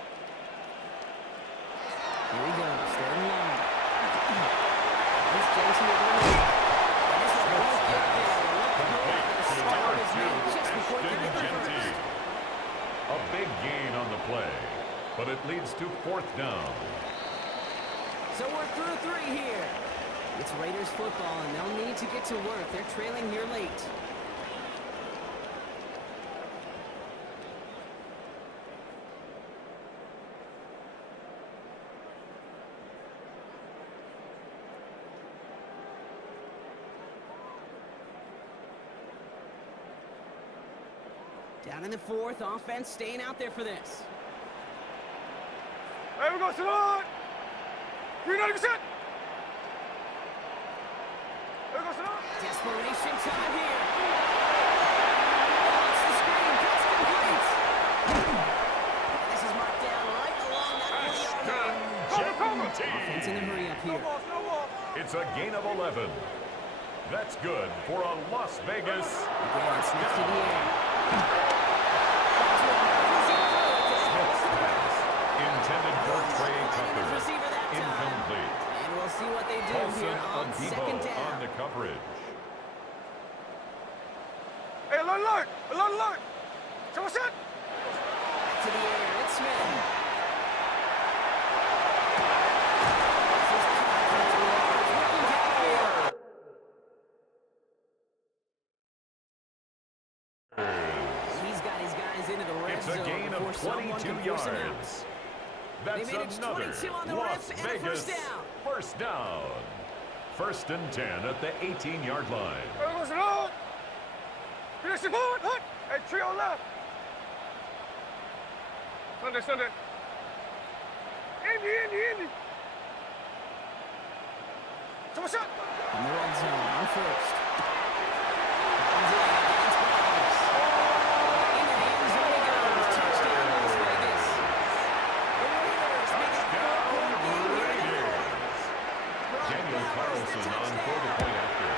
Here he goes, third and long. This Jensen with one more. And this is a ball kick there. Look Complete good. to Stop number his 2, man just before he can Ashton get the Genty. first. play, but it leads to 4th down. So we're through 3 here. It's Raiders football, and they'll need to get to work. They're trailing here late. Down in the 4th, offense staying out there for this. Hey, we go, Salon! You're not set! Desperation time here. It's the screen. Pass complete. This is marked down right along that 40-yard line. Offense in a hurry up here. It's a gain of 11. That's good for a Las Vegas Again, it's next to the air. Smith's pass, intended for Trey Tucker. Receiver that time. Incomplete. And we'll see what they do Paulson here on second Adebo down. on the coverage. Hey, alert! Alert, alert! Someone set! Back to the air. It's Smith. He's got his guys into the red It's a zone gain before of someone 22 can force him out. yards. That's They made it another 22 on the Las rip and a Vegas first down. first down. 1st and 10 at the 18-yard line. Hey, go, Salon! Finish the forward, hut! Hey, trio left! Sunday. Indy! Someone set! In the red zone on first. Comes in against Bowers. Into the end zone he goes. Touchdown, Las Vegas. The Raiders make it a 4-point game here in the fourth. Daniel Carlson on for the point after.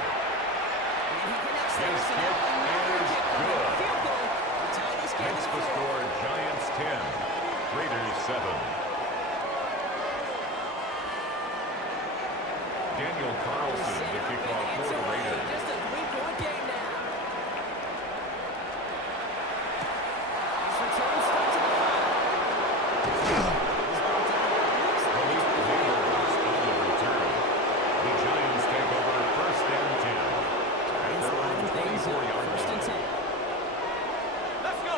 And he connects His this, and kick another is kick from the good. field goal to tie this game Makes to the 4. score Giants 10, Raiders 7. Daniel Carlson to kick off for the Raiders. Just a 3-point game now. This return starts to the 5. Malik Neighbors on the return. The Giants take over 1st and 10 at their own 24-yard First and line. 10. Let's go!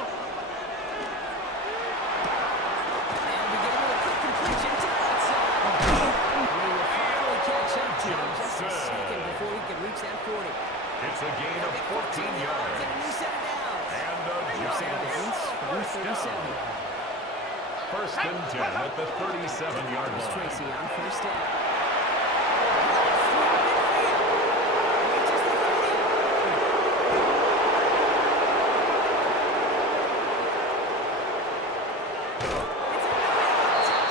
And we get a quick completion to outside. And he will finally catch up to him just a second before he can reach that 40. It's a gain of 14 And a yards. new set of downs. And the New set of downs. Giants first 37. down. 1st and 10 at the 37-yard Here's line. Tracy on first down. Through midfield. Reaches the 30. It's a touchdown.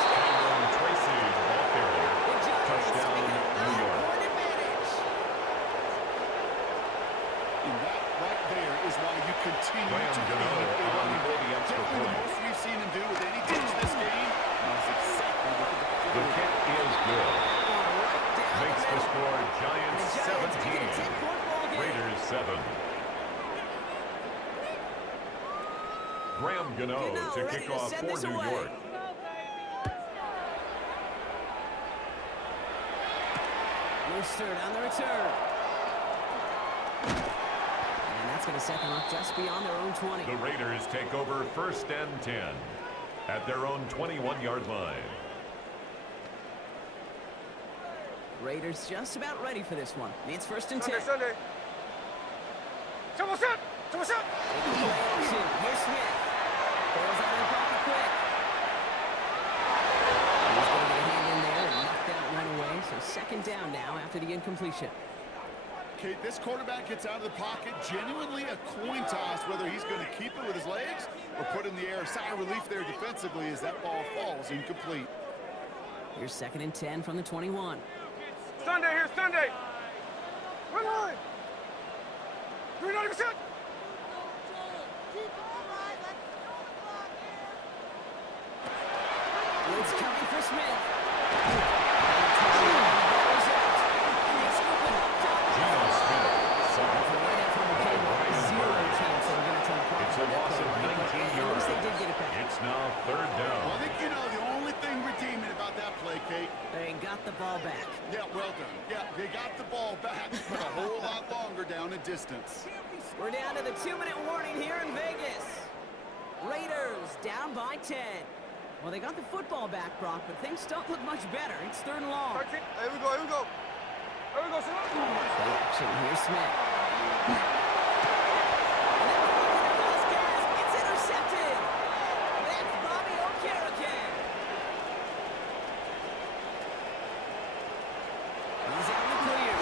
Cameron Tracy, the ball carrier. The Giants Touchdown, make it a New York. 9-point advantage. And that right there is why you continue Graham to Gano feed a on running for back. the extra Definitely the point. most we've seen him do with any teams this game. That's exactly what the doctor The did. kick is good. Right down Makes the the middle. score And the Giants Giants make it a 17, 10-point ball game. Raiders 7. Graham Gano Gano to ready kick to off send for this New away. York. Mostert on the return. And that's going to set them up just beyond their own 20. The Raiders take over 1st and 10 at their own 21-yard line. Raiders just about ready for this one. It's 1st and 10. Sunday. Someone set! Taking play action. Here's Smith. Throws out of the pocket quick. He's going to get a hand in there and knock that one away. So 2nd down now after the incompletion. Kate, this quarterback gets out of the pocket, genuinely a coin toss whether he's going to keep it with his legs or put it in the air. Sigh of relief there defensively as that ball falls incomplete. Here's 2nd and 10 from the 21. Sunday here, Sunday! Run line! 390%! It's coming for Smith. Geno Smith, second. Right after the cable, 0 chance they were going to try to It's a loss of 19 yards. At least they did get it back. It's It's now third down. Well, I think you know the only thing redeeming about that play, Kate. They got the ball back. Yeah, well done. Yeah, they got the ball back, but a whole lot longer down in distance. We're down to the 2-minute warning here in Vegas. Raiders down by 10. Well, they got the football back, Brock, but things don't look much better. It's 3rd and long. Here we go, here we go. Here we go, son. Play action. Here's Smith. And then finally their last gasp. It's intercepted. That's Bobby Okereke. He's out in the clear.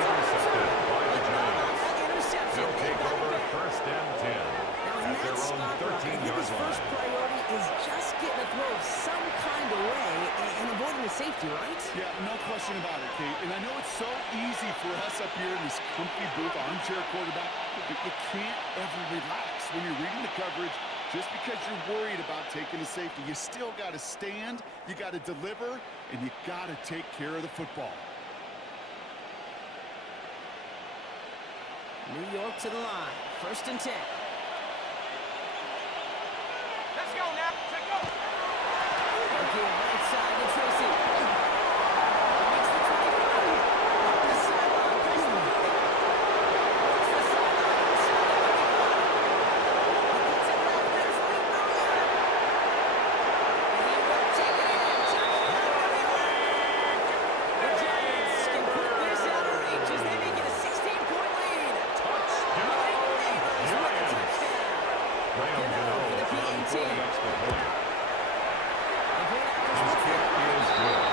Intercepted by the Giants. Interception. They'll take over first and 10 Now, in at their that own spot, Brock, I think 13-yard his first line. priority is just getting a throw some kind of way and avoiding the safety, right? Yeah, no question about it, Kate. And I know it's so easy for us up here in this comfy booth, armchair quarterback, but you can't ever relax when you're reading the coverage. Just because you're worried about taking a safety, you still got to stand, you got to deliver, and you got to take care of the football. New York to the line. 1st and 10. Let's go now. Let's go. Okay, right side to Tracy. Makes the 25. Up the sideline. Goes to the 30. Works the sideline. Inside the 35. He gets it back. There's Lee Miller. And he will take it in. Touchdown, New York. The Giants can put this out of reach as they make it a 16-point lead. Mike Neighbors with the touchdown. Graham Gano for the on PAT. for the extra point. The great His Akers kick is good.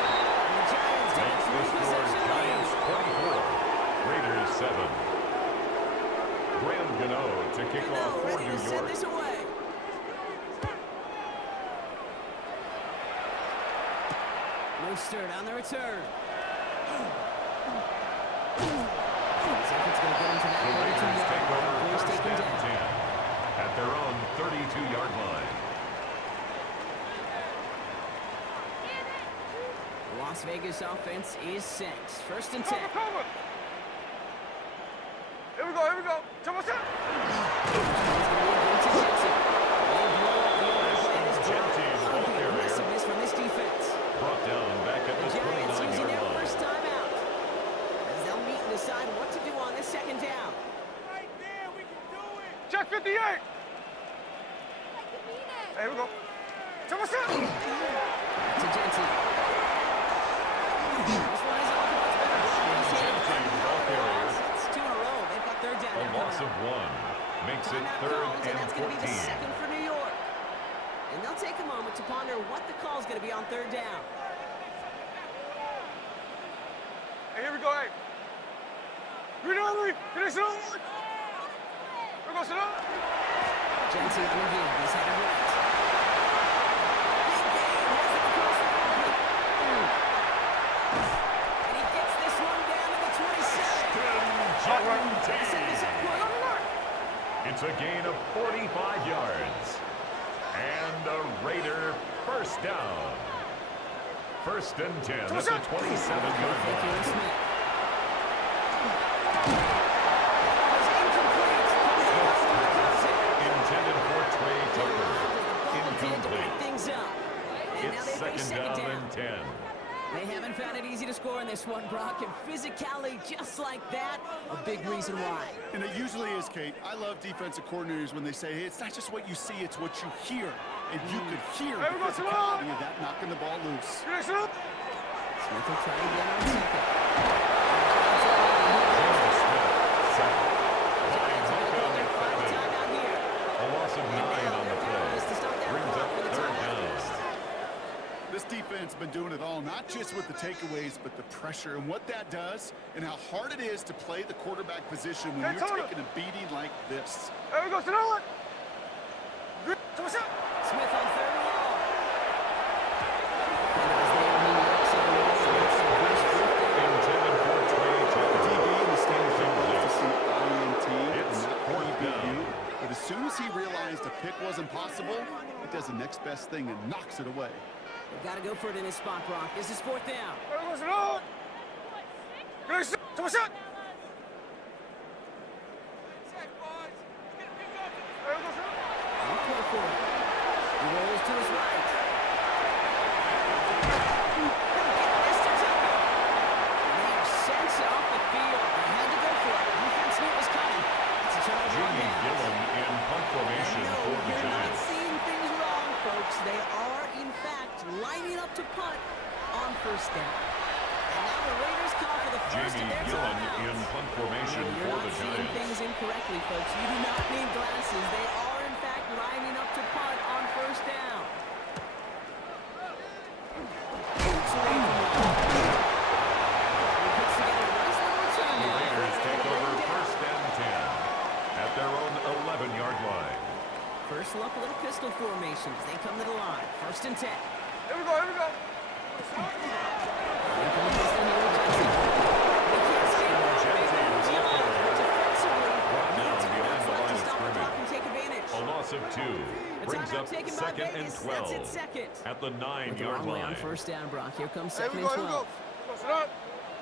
the Giants take Makes a the score three-possession Giants lead. 24, Raiders 7. Graham Gano to kick Gano off for ready to New send York. this away. Mostert on the return. Looks like it's going to get into that The Raiders 32-yard take line. over Boys first take him and down. 10 at their own 32-yard line. The Las Vegas offense is set. 1st and 10. Cover. Here we go, here we go. Come on, son. He's going to lead into Jensen. They blow up the other players. Jensen, Love ball the carrier. aggressiveness from this defense. Brought down back at The the Giants using 29-yard their line. first time out. As they'll meet and decide what to do on this 2nd down. Right there, we can do it. Check 58. Hey, here we go. Come on, son. To Jensen. This one is off much better. He's hit it. Jensen, ball carrier. It's 2 in a row. They've got 3rd down. A now loss coming of up. 1 makes it Timeout 3rd calls, and and that's going to be the 14. 2nd for New York. And they'll take a moment to ponder what the call is going to be on 3rd down. Hey, here we go, hey. Get on me. Get this on. Here we go, son. Jensen on the game. He's headed right. Big game. Has it across the 40. And he gets this one down to the 27. Set this up quick. It's a gain of 45 yards. And a Raider first down. 1st and 10 at the 27-yard Thank you, line. Smith. That was incomplete. Intended for Trey Tucker. To Incomplete. break things up. And now It's they face second 2nd down and 10. They haven't found it easy to score in this one, Brock, and physicality just like that, a big reason why. And it usually is, Kate. I love defensive coordinators when they say, hey, it's not just what you see, it's what you hear. And you could hear the Hey, we go, physicality of that knocking the ball loose. Get this on. Smith will try again on 2nd. James Smith, sack. Giants By will call Micah their final McFadden. timeout here. A loss of 9 on the play. Brings up 3rd down. This defense been doing it all, not just with the takeaways, but the pressure and what that does and how hard it is to play the quarterback position when Hey, you're Tony. taking a beating like this. Here we go, son. Come on, son. Smith on 3rd and long. And as they New York City Raiders, it's their first 4th down. Intended for Trey Tucker. DB in the stands Incomplete. to see INT It's and not 4th PBU. down. But as soon as he realized a pick wasn't possible, he does the next best thing and knocks it away. They've got to go for it in this spot, Brock. This is 4th down. Here we go, son. Get this on. Come on, son. Here we go, son. first down. And now the Raiders call for the first of Jamie their Gillen timeouts. in punt formation You're for not the seeing Giants. things incorrectly, folks. You do not need glasses. They are, in fact, lining up to punt on first down. Boots away from the ball. He puts together a nice little return The now. Raiders take Bring over it down. first and 10 at their own 11-yard line. First look, a little pistol formation as they come to the line. First and 10. Here we go, here we go. Here comes Mr. Neil Jensen. They can't stay back. Defensively, Brought down it's behind the hard line to of stop the clock scrimmage. and take advantage. A loss of 2 The brings timeout up taken by second and Vegas. That's 12 its second. at the With the 9-yard wrong way on line. first down, Brock. Here comes Here second we go, and here we 12. go. Sit down.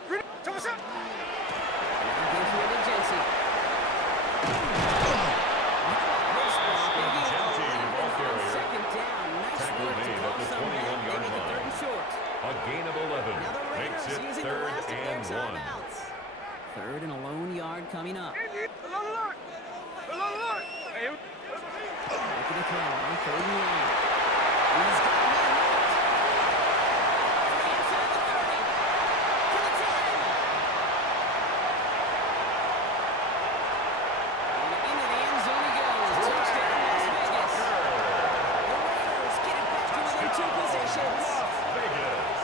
Green, take a shot. Now gives here to Jensen. Second down. Nice Tackle work to made at close the some back. 21-yard They make it third line. and short. A gain of 11 Now the makes Raiders it using the third last of their and 1. timeouts. Third and a lone yard coming up. Alert, alert. Alert, alert. Hey, Making a throw on third and one. He's got a man hooked. Inside the 30. To the 10. And into the end zone he goes. Touchdown, Las Vegas. The Raiders get it back to within 2 possessions. Vegas.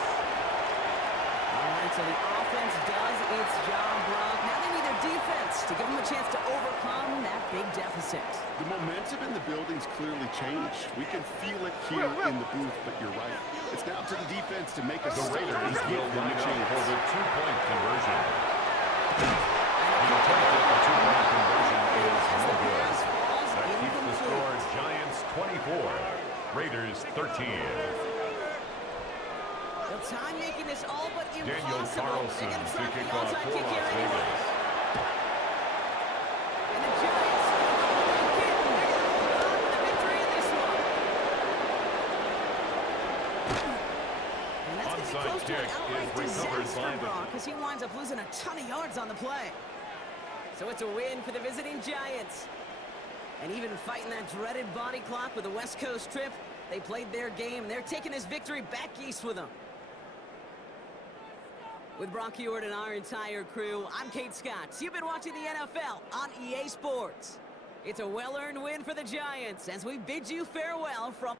All right, so the offense does its job, Brock. Now they need their defense to give them a chance to overcome that big deficit. The momentum in the building's clearly changed. We can feel it here in the booth, but you're right. It's now to the defense to make a The stop and Raiders give will them line a up chance. for the 2-point conversion. The attempt at the 2-point conversion is no good. That keeps the score Giants 24, Raiders 13. The time making this all but impossible. Daniel Carlson They're gonna to try for kick the off onside for kick here Las anyway. Vegas. And the Giants again. They're gonna hold on for the victory in this one. And that's gonna be Onside close to an kick outright is recovered disaster, by the- Brock, because he winds up losing a ton of yards on the play. So it's a win for the visiting Giants. And even fighting that dreaded body clock with the West Coast trip, they played their game, and they're taking this victory back east with them. With Brock Huard and our entire crew, I'm Kate Scott. You've been watching the NFL on EA Sports. It's a well-earned win for the Giants as we bid you farewell from...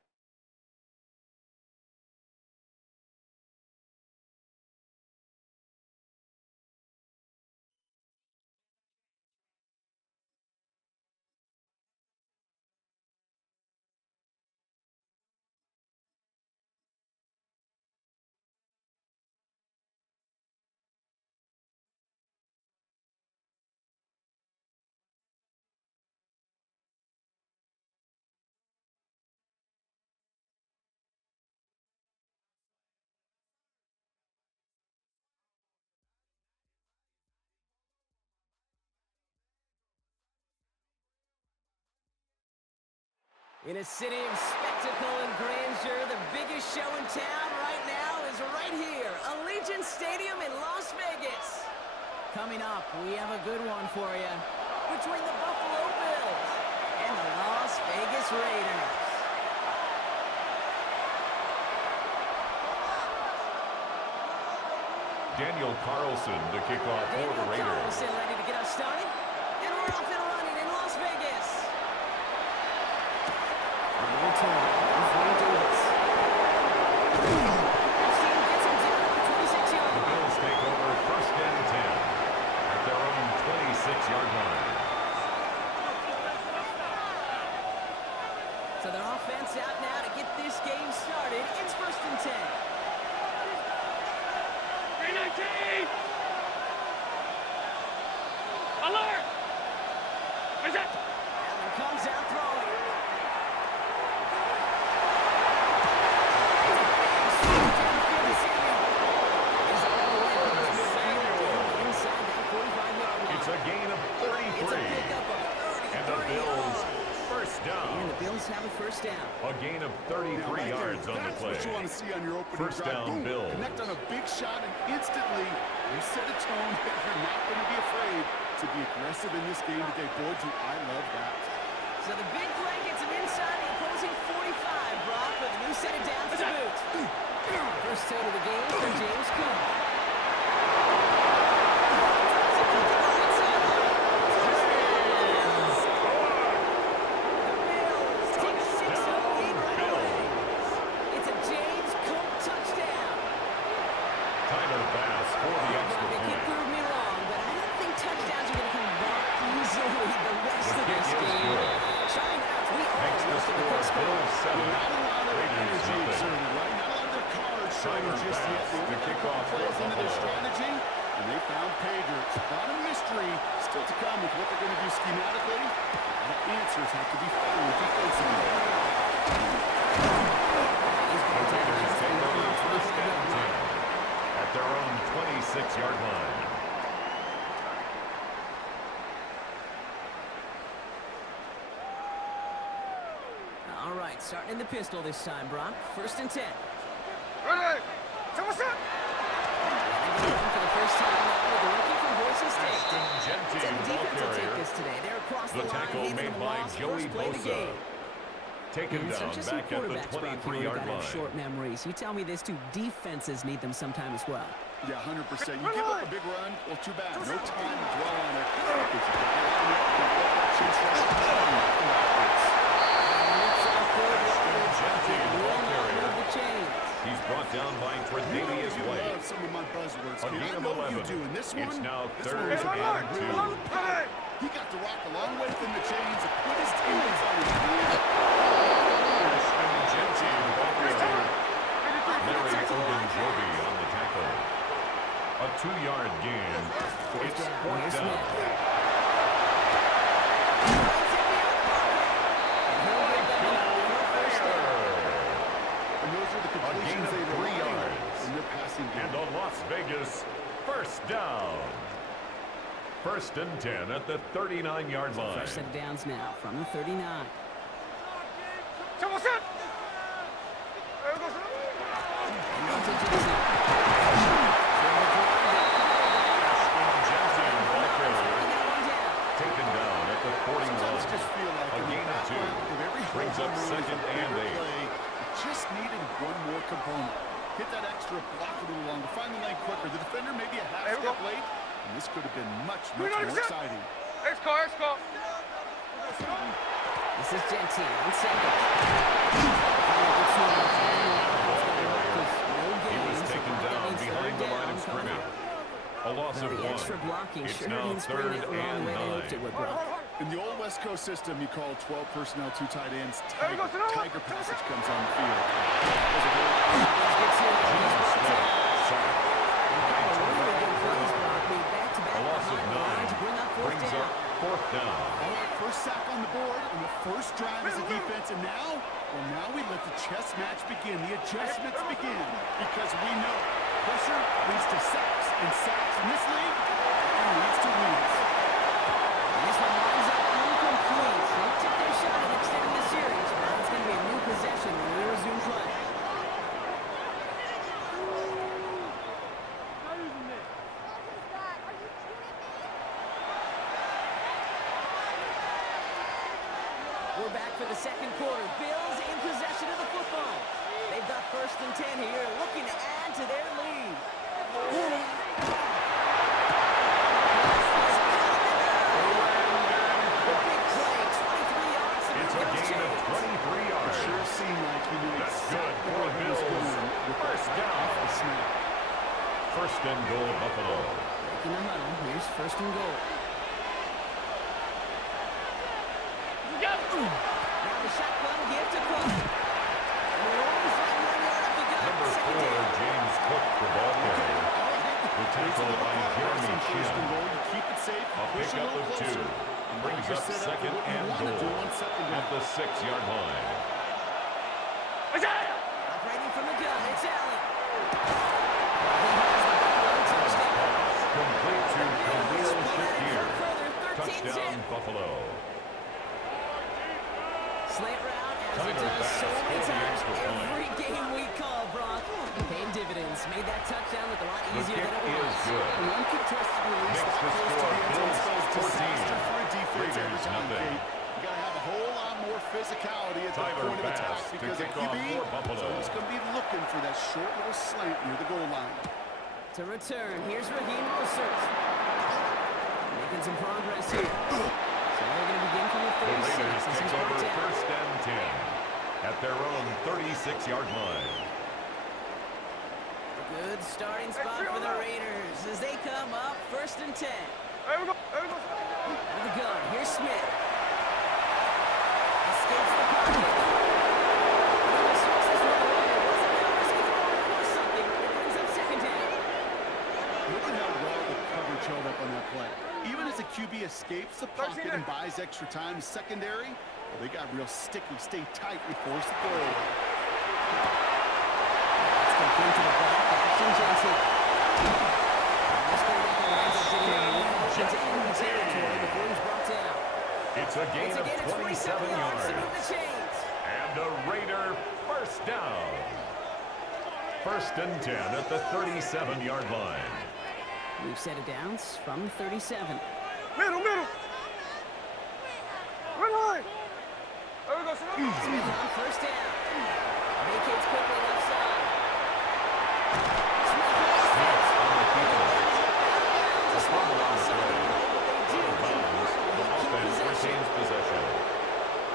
In a city of spectacle and grandeur, the biggest show in town right now is right here, Allegiant Stadium in Las Vegas. Coming up, we have a good one for you between the Buffalo Bills and the Las Vegas Raiders. Daniel Carlson to kick off for the Daniel Raiders. Carlson ready to get us started, and we're off and running in Las Vegas. Number 10 is Ray Davis. Team gets him down at the 26-yard The line. Bills take over first and 10 at their own 26-yard line. So their offense out now to get this game started. It's first and 10. 319. Alert. Where's that? Allen comes out throwing. Downfield to Samuel. He's all the way across midfield down inside that 45-yard line. It's a gain of It's a 33. pickup of 33 And the Bills yards. first down. And the Bills have a first down. A gain of 33 Now, right there, yards on the that's play. what you want to see on your opening First drive. down, Boom. Bills. Connect on a big shot, and instantly you set a tone that you're not going to be afraid to be aggressive in this game today. Boy, do I love that. So the big play gets him inside the opposing 45, Brock, with a new set of downs to boot. First out of the game for James showing Tiger just yet. pass They to only got a kick couple off for plays into their Buffalo. strategy, and they found pay dirt. Not a mystery. Still to come with what they're going to do schematically. The answers have to be found defensively. The Raiders take over first and 10 at their own 26-yard line. All right, starting in the pistol this time, Brock. First and 10. Ready. What's up? For the first time now with the rookie from Boise State. Ashton Genty, The ball defense will take carrier. this today. They're across The the line, tackle handing made them a by loss. Joey First play of the Bosa. game. Taken And it's down not just some back at the quarterbacks, Brock, who 23-yard gotta have line. short memories. You tell me this too. Defenses need them sometime as well. Yeah, 100%. You give up a big run, well, too bad. No time to dwell on it. Because you got to line up, you got that chase rush, and knock them backwards. Genty, the ball Will not carrier. move the chains. He's brought down by You Tre'Davious White. love some of my buzzwords, A kid. gain I of know 11. you do. And this It's one, now this third one was a and real 2. play. He got the rock a long way from the chains and put his teammates on his feet. Ashton Genty, the ball carrier. Larry Ogunjobi on the tackle. A 2-yard gain. It's fourth Here's down. Smith. And those are the gain completions of they 3 rely on yards. in their passing game. And a Las Vegas first down. First and 10 at the 39-yard line. First set of downs now from the 39. What's up? Genty, ball carrier. Taken down at the 41. Sometimes I just feel like A in the gain of 2. background of every Brings home up run is a second and bigger 8. play. It just needed one more component. Hit that extra block a little longer. Find the lane quicker. The defender maybe a half There we step go. late. And this could have been much We're more not accept- exciting. X-Car. This is Genty on second. He was taken down behind the line of scrimmage. A loss of The 1. extra blocking It's sure now didn't spring third that wrong and way they looked 9. at with Brock. In the old West Coast system, you call 12 personnel, 2 tight ends. There we go, Sonoma. Tiger passage comes on the field. Gets here, he's brought Smith, down. sacked. Really good plays, Brock. Made back-to-back A loss of behind the line 9 to bring up fourth brings down. up fourth down. All right, first sack on the board, and the first drive as a defense, and now we let the chess match begin, the adjustments begin, because we know pressure leads to sacks, and sacks in this league leads to wins. This one lines up incomplete. They took their shot at extending the series, but it's going to be a new possession when we resume play. We're back for the second quarter. Bills in possession of the football. They've got first and 10 here, looking to add to their lead. The big play, 23 yards to It's move a those gain of chains. 23 yards. Sure seemed like he knew That's exactly good for where he was Bills. going with First that down. off the snap. First and goal, Buffalo. Breaking the huddle. Here's first and goal. Now the shotgun give to Cook. And we're only 5 more yards up the gut. Number Second 4, down. James Cook, the ball carrier. The tackle by Jeremy First and Shinn. goal, you keep it safe, A push a pickup little of 2. closer, and Brings you're up set second for what you and wanna do goal on second down. at the 6-yard line. Operating from the gun. It's Allen. He has the Buffalo touchdown. Complete to Khalil Shakir. Further, 13-10. Touchdown, Buffalo. Slant route, as it Tiger does so pass many for the times extra point. every game we call, Brock. Paying dividends. Made that touchdown look a lot The easier kick than it is was. good. And one contested release Makes that the close to score the end zone Bills spells 14. disaster for a defense every Raiders time, nothing. Kate. You got to have a whole lot more physicality at the Tyler point of Bass attack to because of kick off QB, for Buffalo. so he's going to be looking for that short little slant near the goal line. To return, here's Raheem Mostert. Making some progress here. So they're going to begin from the The 36 Raiders as take he's over brought down. first and 10 at their own 36-yard line. Good starting spot for the Raiders as they come up first and 10. Out of the gun, here's Smith. Escapes the pocket. And he switches right away. Wasn't that risky throw to force something on that play. Even as a QB escapes the pocket and buys extra time secondary, well, they got real sticky. Stay tight and force the throw. Let's go into the back. Action Johnson. This guy winds up getting a well into enemy territory before he's brought down. It's a gain of 27 yards. To move the chains. And a Raider first down. First and 10 at the 37-yard line. We've set it down from 37. Middle. Red line. There we go, Smith on first down. Vacates quickly left side. Smith Smith on the field. It's a small loss on the play, but they do. Out of bounds. The offense retains possession.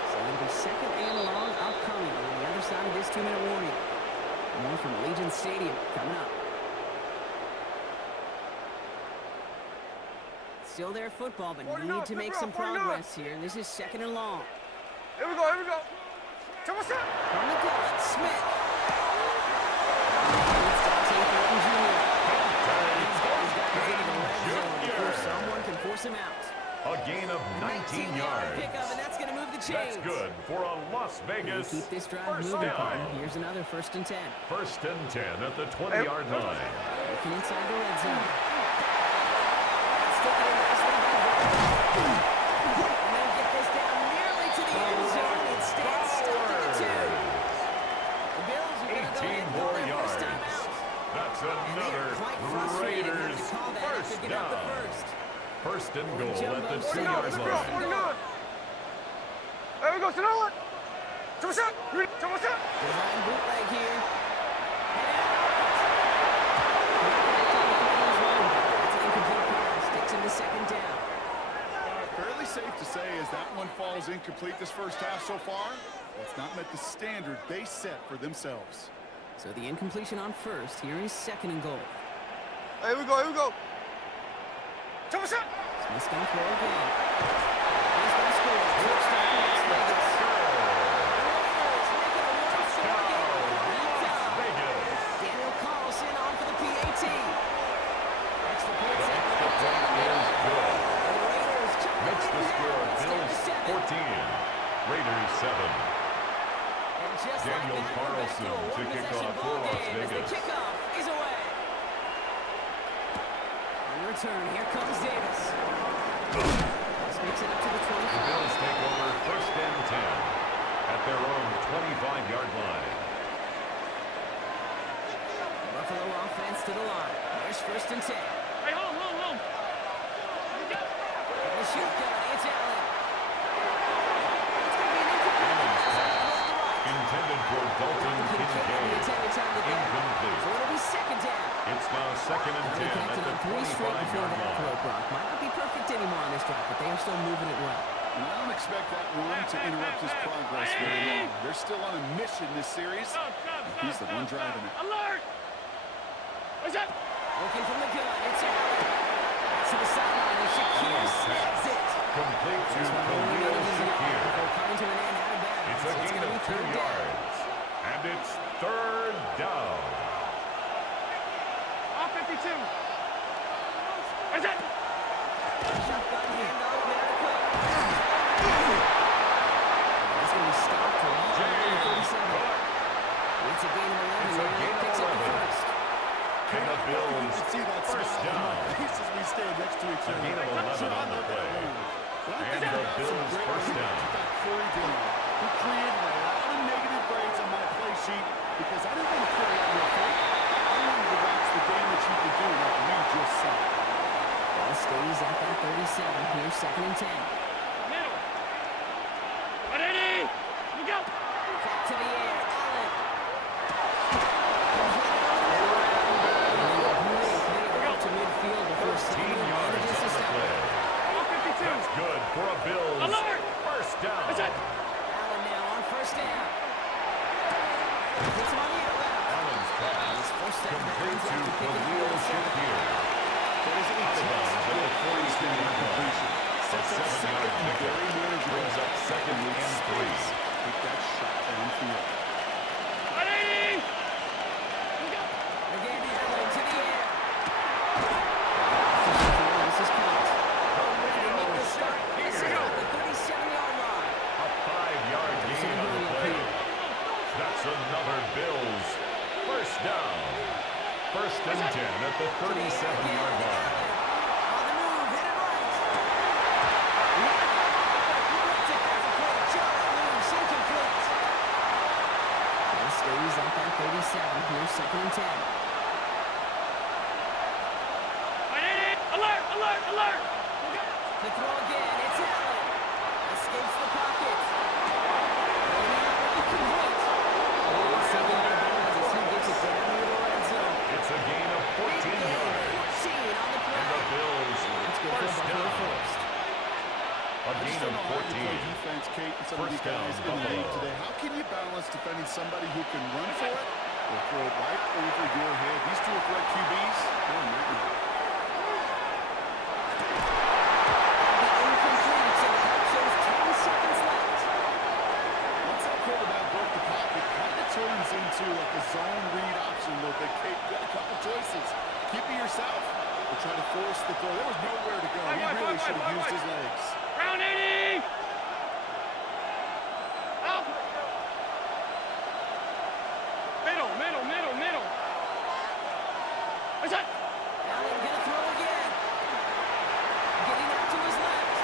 So it'll be second and long upcoming on the other side of this 2-minute warning. More from Allegiant Stadium coming up. Still their football, but need to make some progress here. And this is second and long. Here we go. Come on, From the gun, Smith. It's Dante Thornton Jr. These guys got us into the red zone before someone can force him out. A gain of 19 yards. Pickup, and that's going to move the That's chains. good for a Las Vegas Keep this drive first moving, down. partner. Here's another first and 10. First and 10 at the 20-yard line. Looking inside the red zone. Stick it in nicely by Brown. And they'll get this down nearly to the end zone. Instead, stuffed at the 2. The Bills are going to go ahead 18 and more call their yards. first time out. That's And they another are quite frustrated having Raiders to call that after first giving up the down. first. First and goal Jumbo at the set 2-yard up line. first and goal. There we go, Sonoma. Design bootleg here. Head out. That's an incomplete pass. Takes him to second down. Fairly safe to say as that one falls incomplete this first half so far, it's not met the standard they set for themselves. So the incompletion on first. Here is second and goal. Here we go. Smith's going to throw again. He's going to score. Touchdown, Las Vegas. Raiders make it a 1-score game before halftime. Vegas. Daniel Carlson on for the PAT. Extra point set. The point is good. The Raiders jump Makes the score Bills Bills 14. Raiders 7. And just Daniel like that, Carlson we're back to a kick one-possession off for ball Las game as Vegas. the kickoff is away. In return, here comes Davis. This makes it up to the 25. The Bills take over first and 10 at their own 25-yard line. Buffalo offense to the line. There's first and 10. Hey, hold. The shotgun, it's Allen. It's going to be an incomplete pass. Intended for Dalton Kincaid. Incomplete. So it'll be second down. It's now second and 10 at Connected the on 3 straight before 25-yard that throw, line. Brock. Might not be perfect anymore on this drive, but they are still moving it well. And I don't expect that one to interrupt his progress very long. They're still on a mission this series. He's the one driving it. Alert! What's that? Looking from the gun, it's Allen. To the sideline, and Shakir snags it. Complete to Khalil Shakir. Before coming to an end out of bounds. It's a gain gonna of be 2 third down. yards. And it's third down. Off 52. What's that? Shotgun handoff, there it comes. That's going to be stopped for all James 37. Cook. It's a gain of 11. It's a Now gain of picks up the 11. first. And the You Bills can see that first smile on down. my face as we stand next to each A other. gain of 11 on the play. And the Bills first down. Corey Dillon, who created a lot of negative grades on my play sheet because I didn't want to put it on your plate. I wanted to watch the damage he could do like we just saw. Ball stays at that 37. Here's second and 10. Middle. 180. Look out. Back to the air. Allen. Clear to midfield before 13 Samuel yards manages to on the stop play. it. Off 52. That's good for a Bills Alert! first down. What's that? Allen now on first down. Puts him on the outbound. Allen's pass His first down complete happens to after picking up Khalil the seven. Shakir. Out of bounds at the 42-yard line. A 7-yard pickup brings up second and 3. Take that shot downfield. 180. Look out. Again, Allen to the air. This is for Bills. First down. First and 10 at the 37-yard line. On the move, hit it right. It's a pass play. Charlie moves, incomplete. It stays at that 37. Here's second and 10. Alert! Alert! Alert! The throw again. It's Allen. Escapes the pocket. Incomplete. Second and 10 as he gets it down near the red zone. It's a gain of 14 yards. 14 on the play. And the Bills That's good for first Buffalo down. first. A gain of 14. Defense, Kate, and some of these First down, guys in the Buffalo. league today. How can you balance defending somebody who can run for it or throw it right over your head? These two are threat QBs. They're a nightmare. Incomplete, so the clock shows 10 seconds left. Once that quarterback broke the pocket, kind of turns into like a zone read option a little bit. Kate, you got a couple choices. Keep it yourself or try to force the throw. There was nowhere to go. He really should have used his legs. Round 80! Out! Middle, middle, middle, middle. What's that? Allen gonna throw again. Getting out to his left.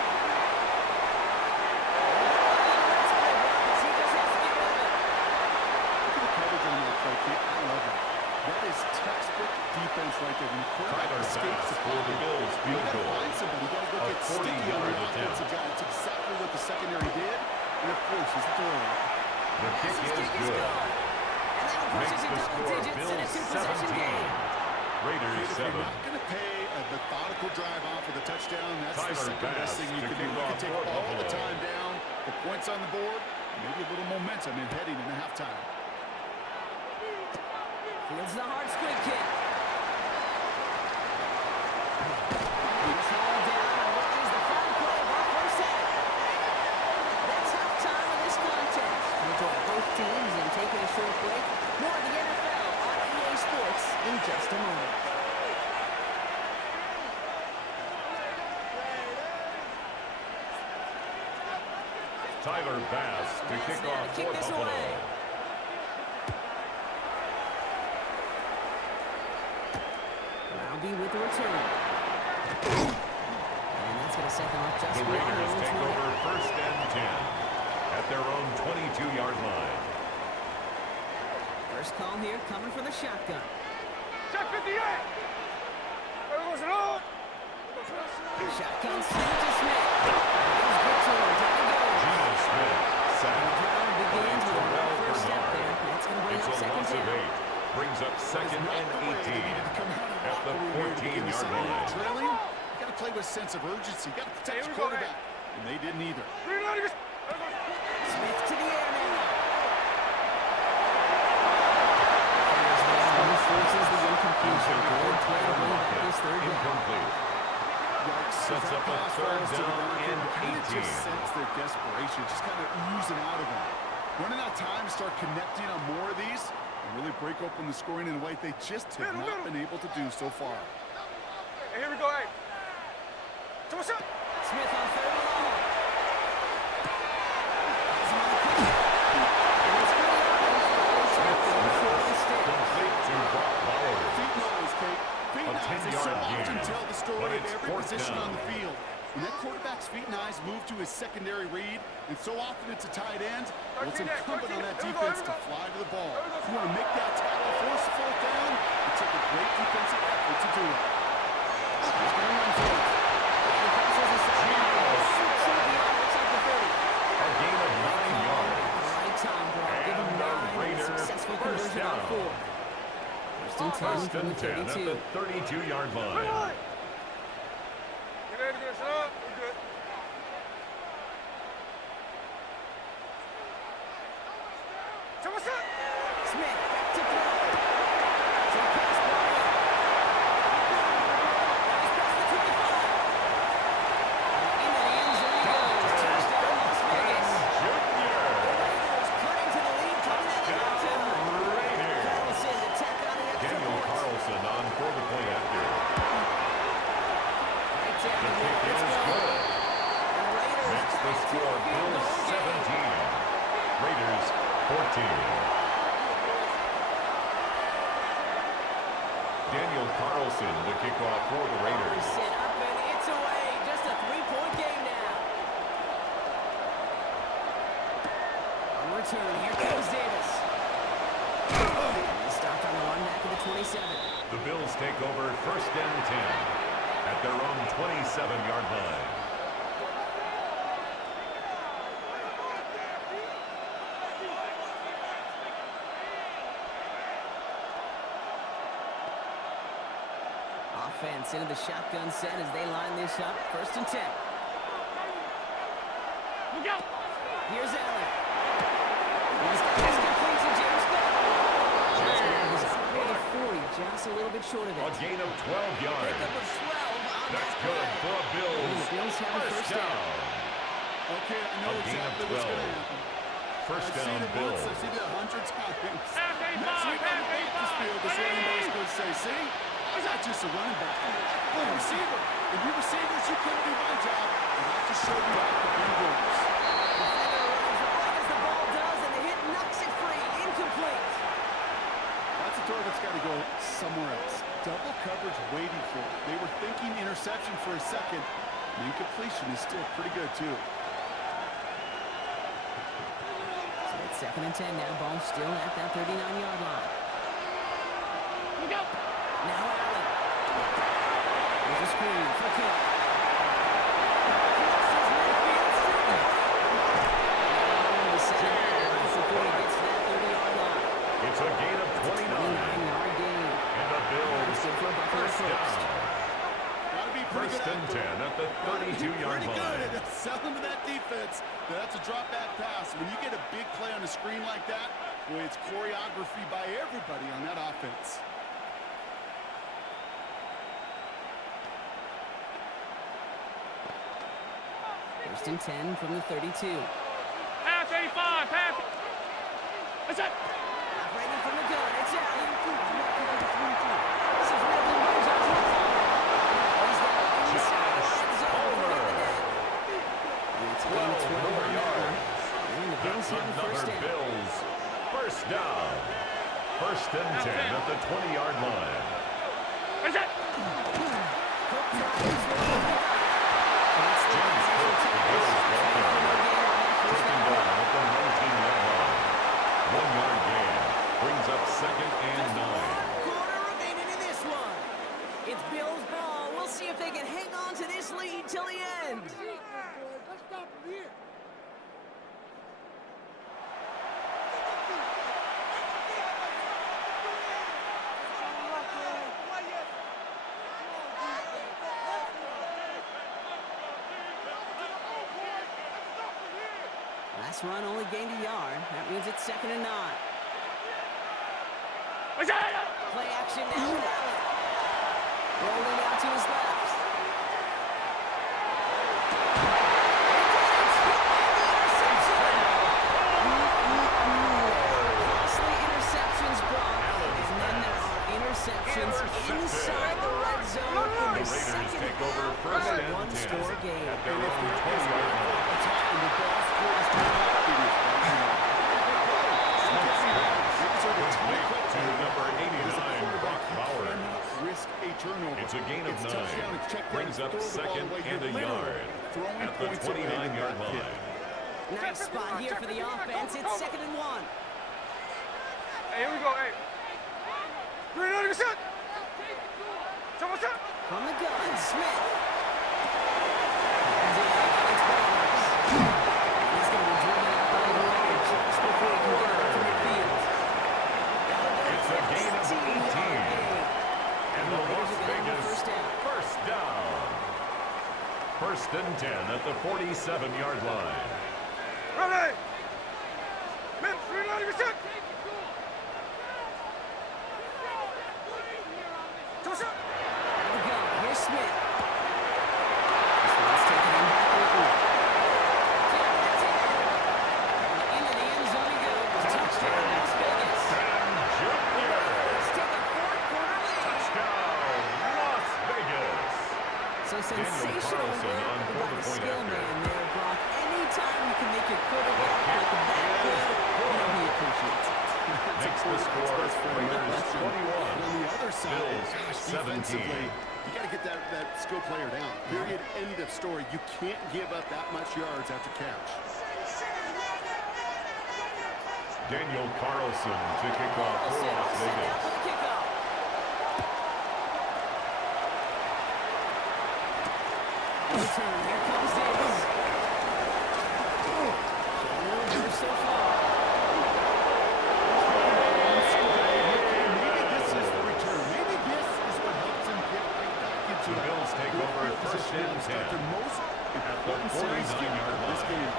He just has to get rid of it. Look at the coverage on that play, Kate. I love it. That is textbook defense right there. When the quarterback Tyler escapes Bass the for the pocket, Bills you field gotta goal. find somebody. You gotta go A get sticky on 40-yard the attempt. offensive guy. It's exactly what the secondary did. And of course, he's the thrower. The kick is good. And that'll push Makes us in the double score digits in a Bills two-possession 17. game. Raiders If 7. you're not going to pay a methodical drive off with a touchdown, that's the Tyler second best Bass thing you to can do. kick You off can take for all the Buffalo. time down, the points on the board, maybe a little momentum in heading into halftime. Fields the hard squid kick. He's hauled down, and what is the final play of our first half? That's halftime of this contest. We'll join both teams in taking a short break. More of the NFL on EA Sports in just a moment. Tyler Bass to kick Bass now off to kick for this Buffalo. away. Roundy with the return. And that's going to set them up just The beyond Raiders their own take 20. over first and 10 at their own 22-yard line. First call here coming from the shotgun. Check 58! There goes it on! Shotgun snap to Smith. He's good to him. Down he goes. Geno Smith The sacked drive by begins with a Terrell rough first step Bernard. there. That's going to bring It's up a second loss of down. 8. Brings up second and 18 at the 14-yard Trailing, line. you got to play with a sense of urgency. You got to protect your quarterback. And they didn't either. Smith to the air now. Fires down, forces the incompletion. Good play to bring back this third down. Incomplete. Yikes. Sets As that up a pass third falls to the down back end, and you kinda 18. just sense their desperation, just kind of oozing out of them. Running out of time to start connecting on more of these and really break open the scoring in a way they just have not been able to do so far. Hey, here we go, hey. So what's up? Smith on third and long. Has him on the quick. And it's good yardage. Complete to Brock Bowers. Feet nose, Kate. Feet A and eyes. They 10-yard so often gain, tell the but story of it's every fourth position down. on the field. When that quarterback's feet and eyes move to his secondary read, and so often it's a tight end, well, it's incumbent on that defense to fly to the ball. If you want to make that tackle, force a fourth down, it took a great defensive effort to do it. He's going to run for it. And he crosses the sideline. Shoots it beyond, looks like the 30. A gain of 9 yards. Right time, Brock. Give him And the 9 and a Raiders successful first conversion on down. 4. First and 10 First from and the 10 at 32. the 32-yard line. Get ready to get us up. We're good. So what's up? Smith back to throw. So pass Bryant. He's past the 25. Into the end zone he goes. Touchdown Las Vegas. Junior. Raiders cutting to the lead, coming out of the Raiders. Carlson to tack on the extra Daniel point. Carlson on for the play after. Carlson to kick off for the Raiders. Set up and it's away. Just a three-point game now. On return, here comes Davis. He's stopped on the run back at the 27. The Bills take over 1st and 10 at their own 27-yard line. Offense into the shotgun set as they line this up. 1st and 10. Look out! Here's Allen. He's got this complete to James Conner. He's out for the 40, just a little bit short of A it. gain of 12 yards. Pickup of 12 on That's that good play. for a And Bills. the Bills have a first down. Okay, I know A gain of exactly what's going to 12. happen. First I've seen down, it once, Bills. I've seen it 100 times. Half a Next five, week on the half a practice field, this five. running back's going to say, see, I'm not just a running back. I'm a receiver. And you receivers, you couldn't do my job. And I just showed you how to be rules. Defender runs right as the ball does, and the hit knocks it free. Incomplete. That's a throw that's got to go somewhere else. Double coverage waiting for it. They were thinking interception for a second. The incompletion is still pretty good, too. So it's 2nd and 10 now. Ball still at that 39-yard line. Look out! Now Allen. There's a screen for Cook. Crosses midfield, still there. Allen to set it up right before he gets to that 30-yard line. It's a gain of 29. 29-yard gain. And the Bills That's good for a Buffalo first first. down. Gotta be pretty 1st good and out there. 10 at the Gotta be 32-yard pretty line. good at selling to that defense. That's a drop back pass. When you get a big play on a screen like that, boy, it's choreography by everybody on that offense. First and 10 from the 32. Half 85, half. What's that? Operating from the gun, it's Allen. This is Ridley by Joshua Palmer. He's got it inside the red zone for the day. It's gain of 12 on that one. And the Bills That's have the first another down. Bills first down. 1st and 10 at the 20-yard line. What's that? Cook tries for the pick. That's the James Cook, the Bills welcome. Second down at the 19-yard line. 1-yard gain brings up 2nd and 9. Quarter remaining in this one. It's Bills ball. We'll see if they can hang on to this lead till the end. Let's stop from here. Last run only gained a yard. That means it's 2nd and 9. What's that? Play action now with Allen. Rolling out to his left. Costly interceptions brought, and then there are interceptions inside the red zone in The the Raiders second take half over of 1st a and 10 one-score game. at their own 20-yard line. And the ball scores to the it is right now. Was linked to number 89, Brock Bowers. Risk a turnover. It's a gain of It's 9. touchdown, it's check down, Brings up throw the ball 2nd away. and a You're yard literally throwing at the points away 29-yard with that line. kick. Nice spot here for the offense. It's 2nd and 1. Hey, here we go, hey. Green on your shot. What's up? From the gun, Smith. And it's Bowers. He's going to be driven out by the line just before he can get out to midfield. It's a gain of 18. And the Las Raiders are gonna have a Vegas first down. first down. 1st and 10 at the 47-yard line. Ready. Men, green on your shot. What's up? Out of the gun, here's Smith. This one's taken in back quickly. Down to 10. Into the end zone he goes. Touchdown, Las Vegas. And Junior. Let's take a fourth-quarter lead. Touchdown, Las Vegas. So sensational Carlson work on by for the the point skill after. man there, Brock. Anytime you can make your quarterback look that good, you know he appreciates it. Makes the score Raiders 21. On the other side, Bills, gosh, 17. defensively, you got to get that skill player down. Period. End of story. You can't give up that much yards after catch. Daniel Carlson to kick off for Las Vegas. Here comes Davis. So far. Maybe this is the return. Maybe this is what helps him get right back into The Bills take over first and 10 the most at the important series game 49-yard of this line. game.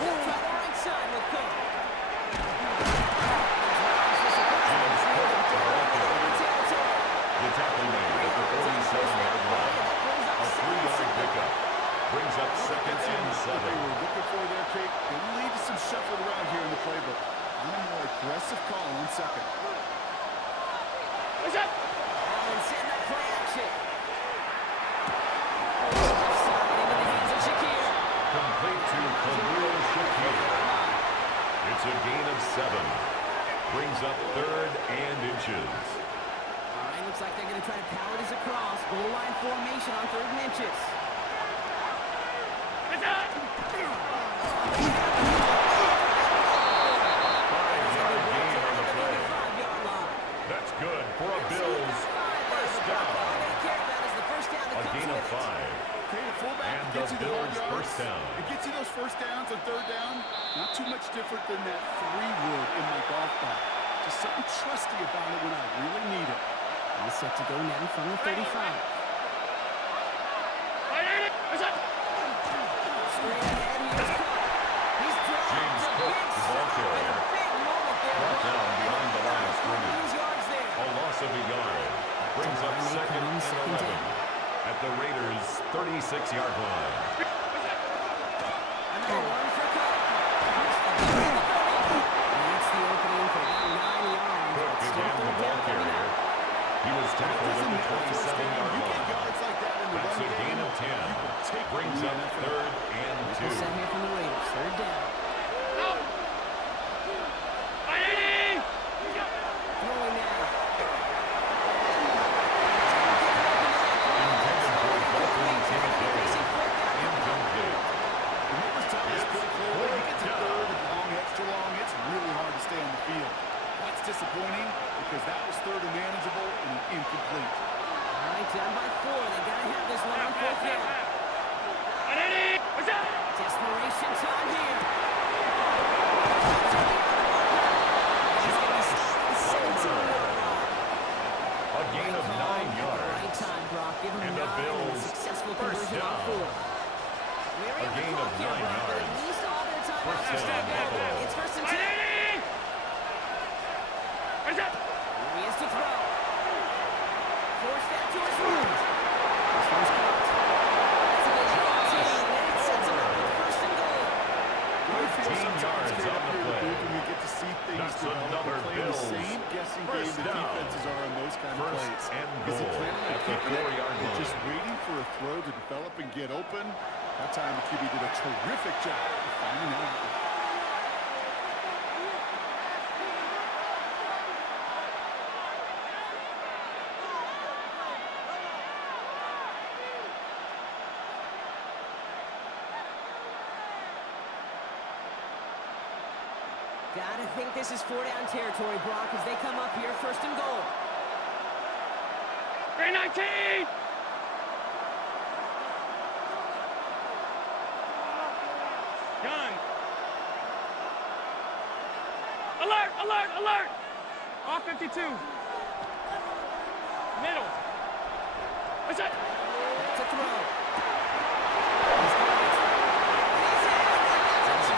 Right side with Cook. The tackle made at the 47-yard line. A 3-yard pickup brings up second and What they 7. were looking for there, Kate, can lead to some shuffle around here in the playbook. A little more aggressive call on second. What's up? Allen send that play action. Offside into the hands of Shakir. Complete to Khalil Shakir. It's a gain of 7. Brings up third and inches. All right, looks like they're going to try to power this across. Goal line formation on 3rd and inches. What's up? 5-yard gain on the play. 5-yard line. That's good for a Bills first down. A gain of 5. Okay, the fullback And the gets you the hard Bills' yards. first down. It gets you those first downs on 3rd down. Not too much different than that 3-wood in my golf bag. Just something trusty about it when I really need it. He's set to go now from the 35. What's up? Straight ahead, here's Cook. He's dropped James a Cook, big the ball stop carrier. and a big moment there. Brought down beyond the line of scrimmage. Lose yards there. A loss of a yard. Brings up second and 11 at the Raiders' 36-yard line. Another one for Cook. That's the opening for about 9 yards. Cook But still again, the third ball down coming carrier. up. He was tackled at the 27-yard You get line. yards like that in the That's a run gain game, of 10. you can take Brings the up NFL. third and Nickel 2. set here from the Raiders. 3rd down. Throwing now. Intended for Dalton Kincaid. Incomplete. Remember Thomas Cook, when you get to 3rd and long, extra long, it's really hard to stay on the field. That's disappointing because that was 3rd and manageable and incomplete. All right, down by 4. They got to have this one on 4th down. What's up? Desperation time here. A gain of 9 yards. Right time, Brock. Give him And the 9. Bills' Successful first conversion on down. 4. A gain of 9 yards. At least all their time First out. down, Buffalo. It's 1st and 10. What's up? Here he is to throw. Force that to his right. This one's caught. That's a good 15, and it sets him up with 1st and goal. 13 yards on the play. When you get to see things That's develop another and play the Bills same guessing first game that down. defenses are on those kind of First plays. and Is he goal planning on at the keeping it 4-yard or just line. waiting for a throw to develop and get open? That time the QB did a terrific job of finding that outlet. Gotta think this is 4-down territory, Brock, as they come up here 1st and goal. 319! Gun. Alert! Alert! Alert! Off 52. Middle. What's that? To throw.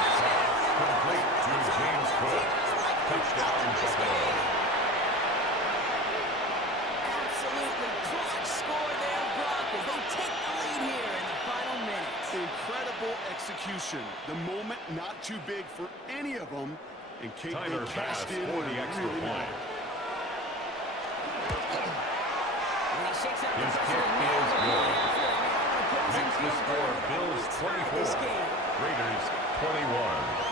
Complete to James Cook. Touchdown, Buffalo. Absolutely clutch score there, Brock, as they take the lead here in the final minutes. Incredible execution. The moment not too big for any of them. And Kate, Tyler they cashed Bass in for and the extra really point. And he shakes out His the kick pressure. is good. Opposing Makes the field score goal. Bills 24, This game. Raiders 21.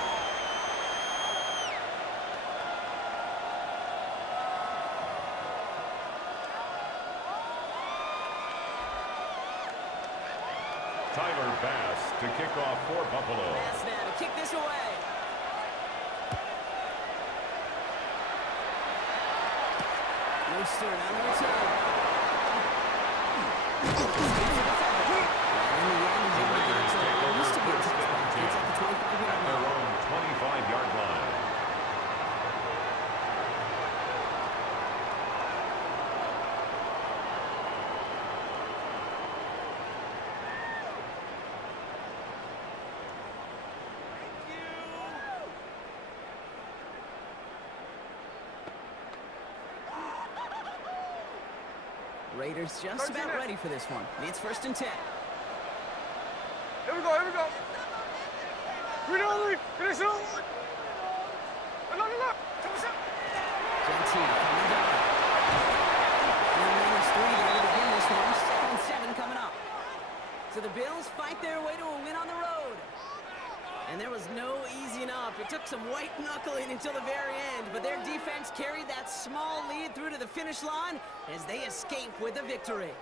Tyler Bass to kick off for Buffalo. Bass now to kick this away. Rooster on the return. And in the end, The Raiders take over used to be a first touchdown. and 10 It's at the 25-yard at their line. own 25-yard line. Raiders just about ready for this one. It's 1st and 10. Here we go, here we go. Finish it. Look. Gentile coming down. -3 there to begin this one. 7-7 coming up. So the Bills fight their way to a win on the road. And there was no easing up. It took some white knuckling until the very end, but their defense carried that small lead through to the finish line as they escape with a victory.